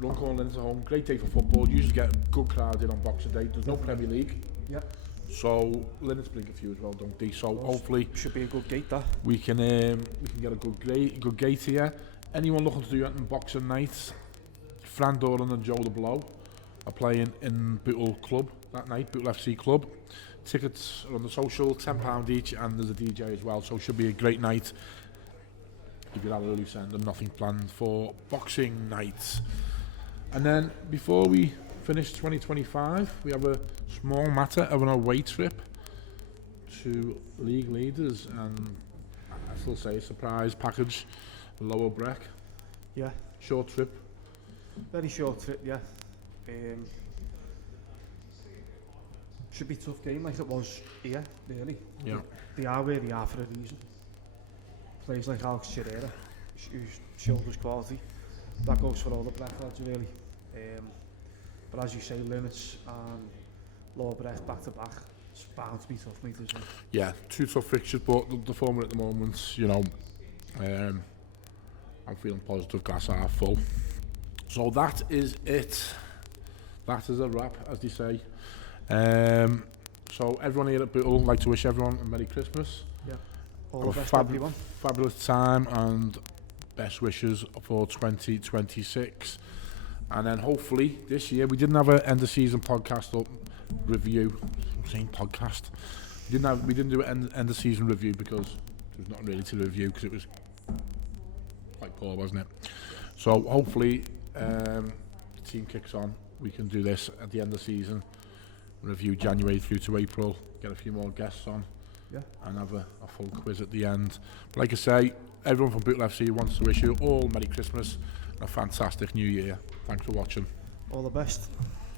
Runcorn Lin's at home, great day for football. You usually get a good crowd in on Boxing Day. There's no Premier League. Yeah. So Linnett's blink a few as well, don't they? So hopefully should be a good gate that. We can get a good gate here. Anyone looking to do anything Boxing Night, Fran Doran and Joe the Blow are playing in Bootle Club that night, Bootle FC Club. Tickets are on the social, £10 each, and there's a DJ as well, so it should be a great night. If you're at a loose end and nothing planned for Boxing Night. And then before we finish 2025, we have a small matter of an away trip to league leaders, and I still say a surprise package, Lower Breck. Yeah. Short trip. Very short trip, yeah. Should be a tough game like it was here, really. Yeah. They are where they are for a reason. Players like Alex Chirera, who showed us quality. That goes for all the Breck lads, really. But as you say, Linnets and Lower Breck back to back, it's bound to be tough, mate, isn't it? Yeah, two tough fixtures, but the form at the moment, you know, I'm feeling positive, glass half full. So that is it. That is a wrap, as they say. So everyone here at Bootle, I'd like to wish everyone a Merry Christmas. Yeah. All the best, everyone. Fabulous time and best wishes for 2026. And then hopefully this year, we didn't have an end of season podcast up review. I'm saying podcast. We didn't do an end of season review because there was nothing really to review because it was quite poor, wasn't it? So hopefully the team kicks on. We can do this at the end of the season. Review January through to April, get a few more guests on, and have a full quiz at the end. But like I say, everyone from Bootle FC wants to wish you all Merry Christmas and a fantastic New Year. Thanks for watching. All the best.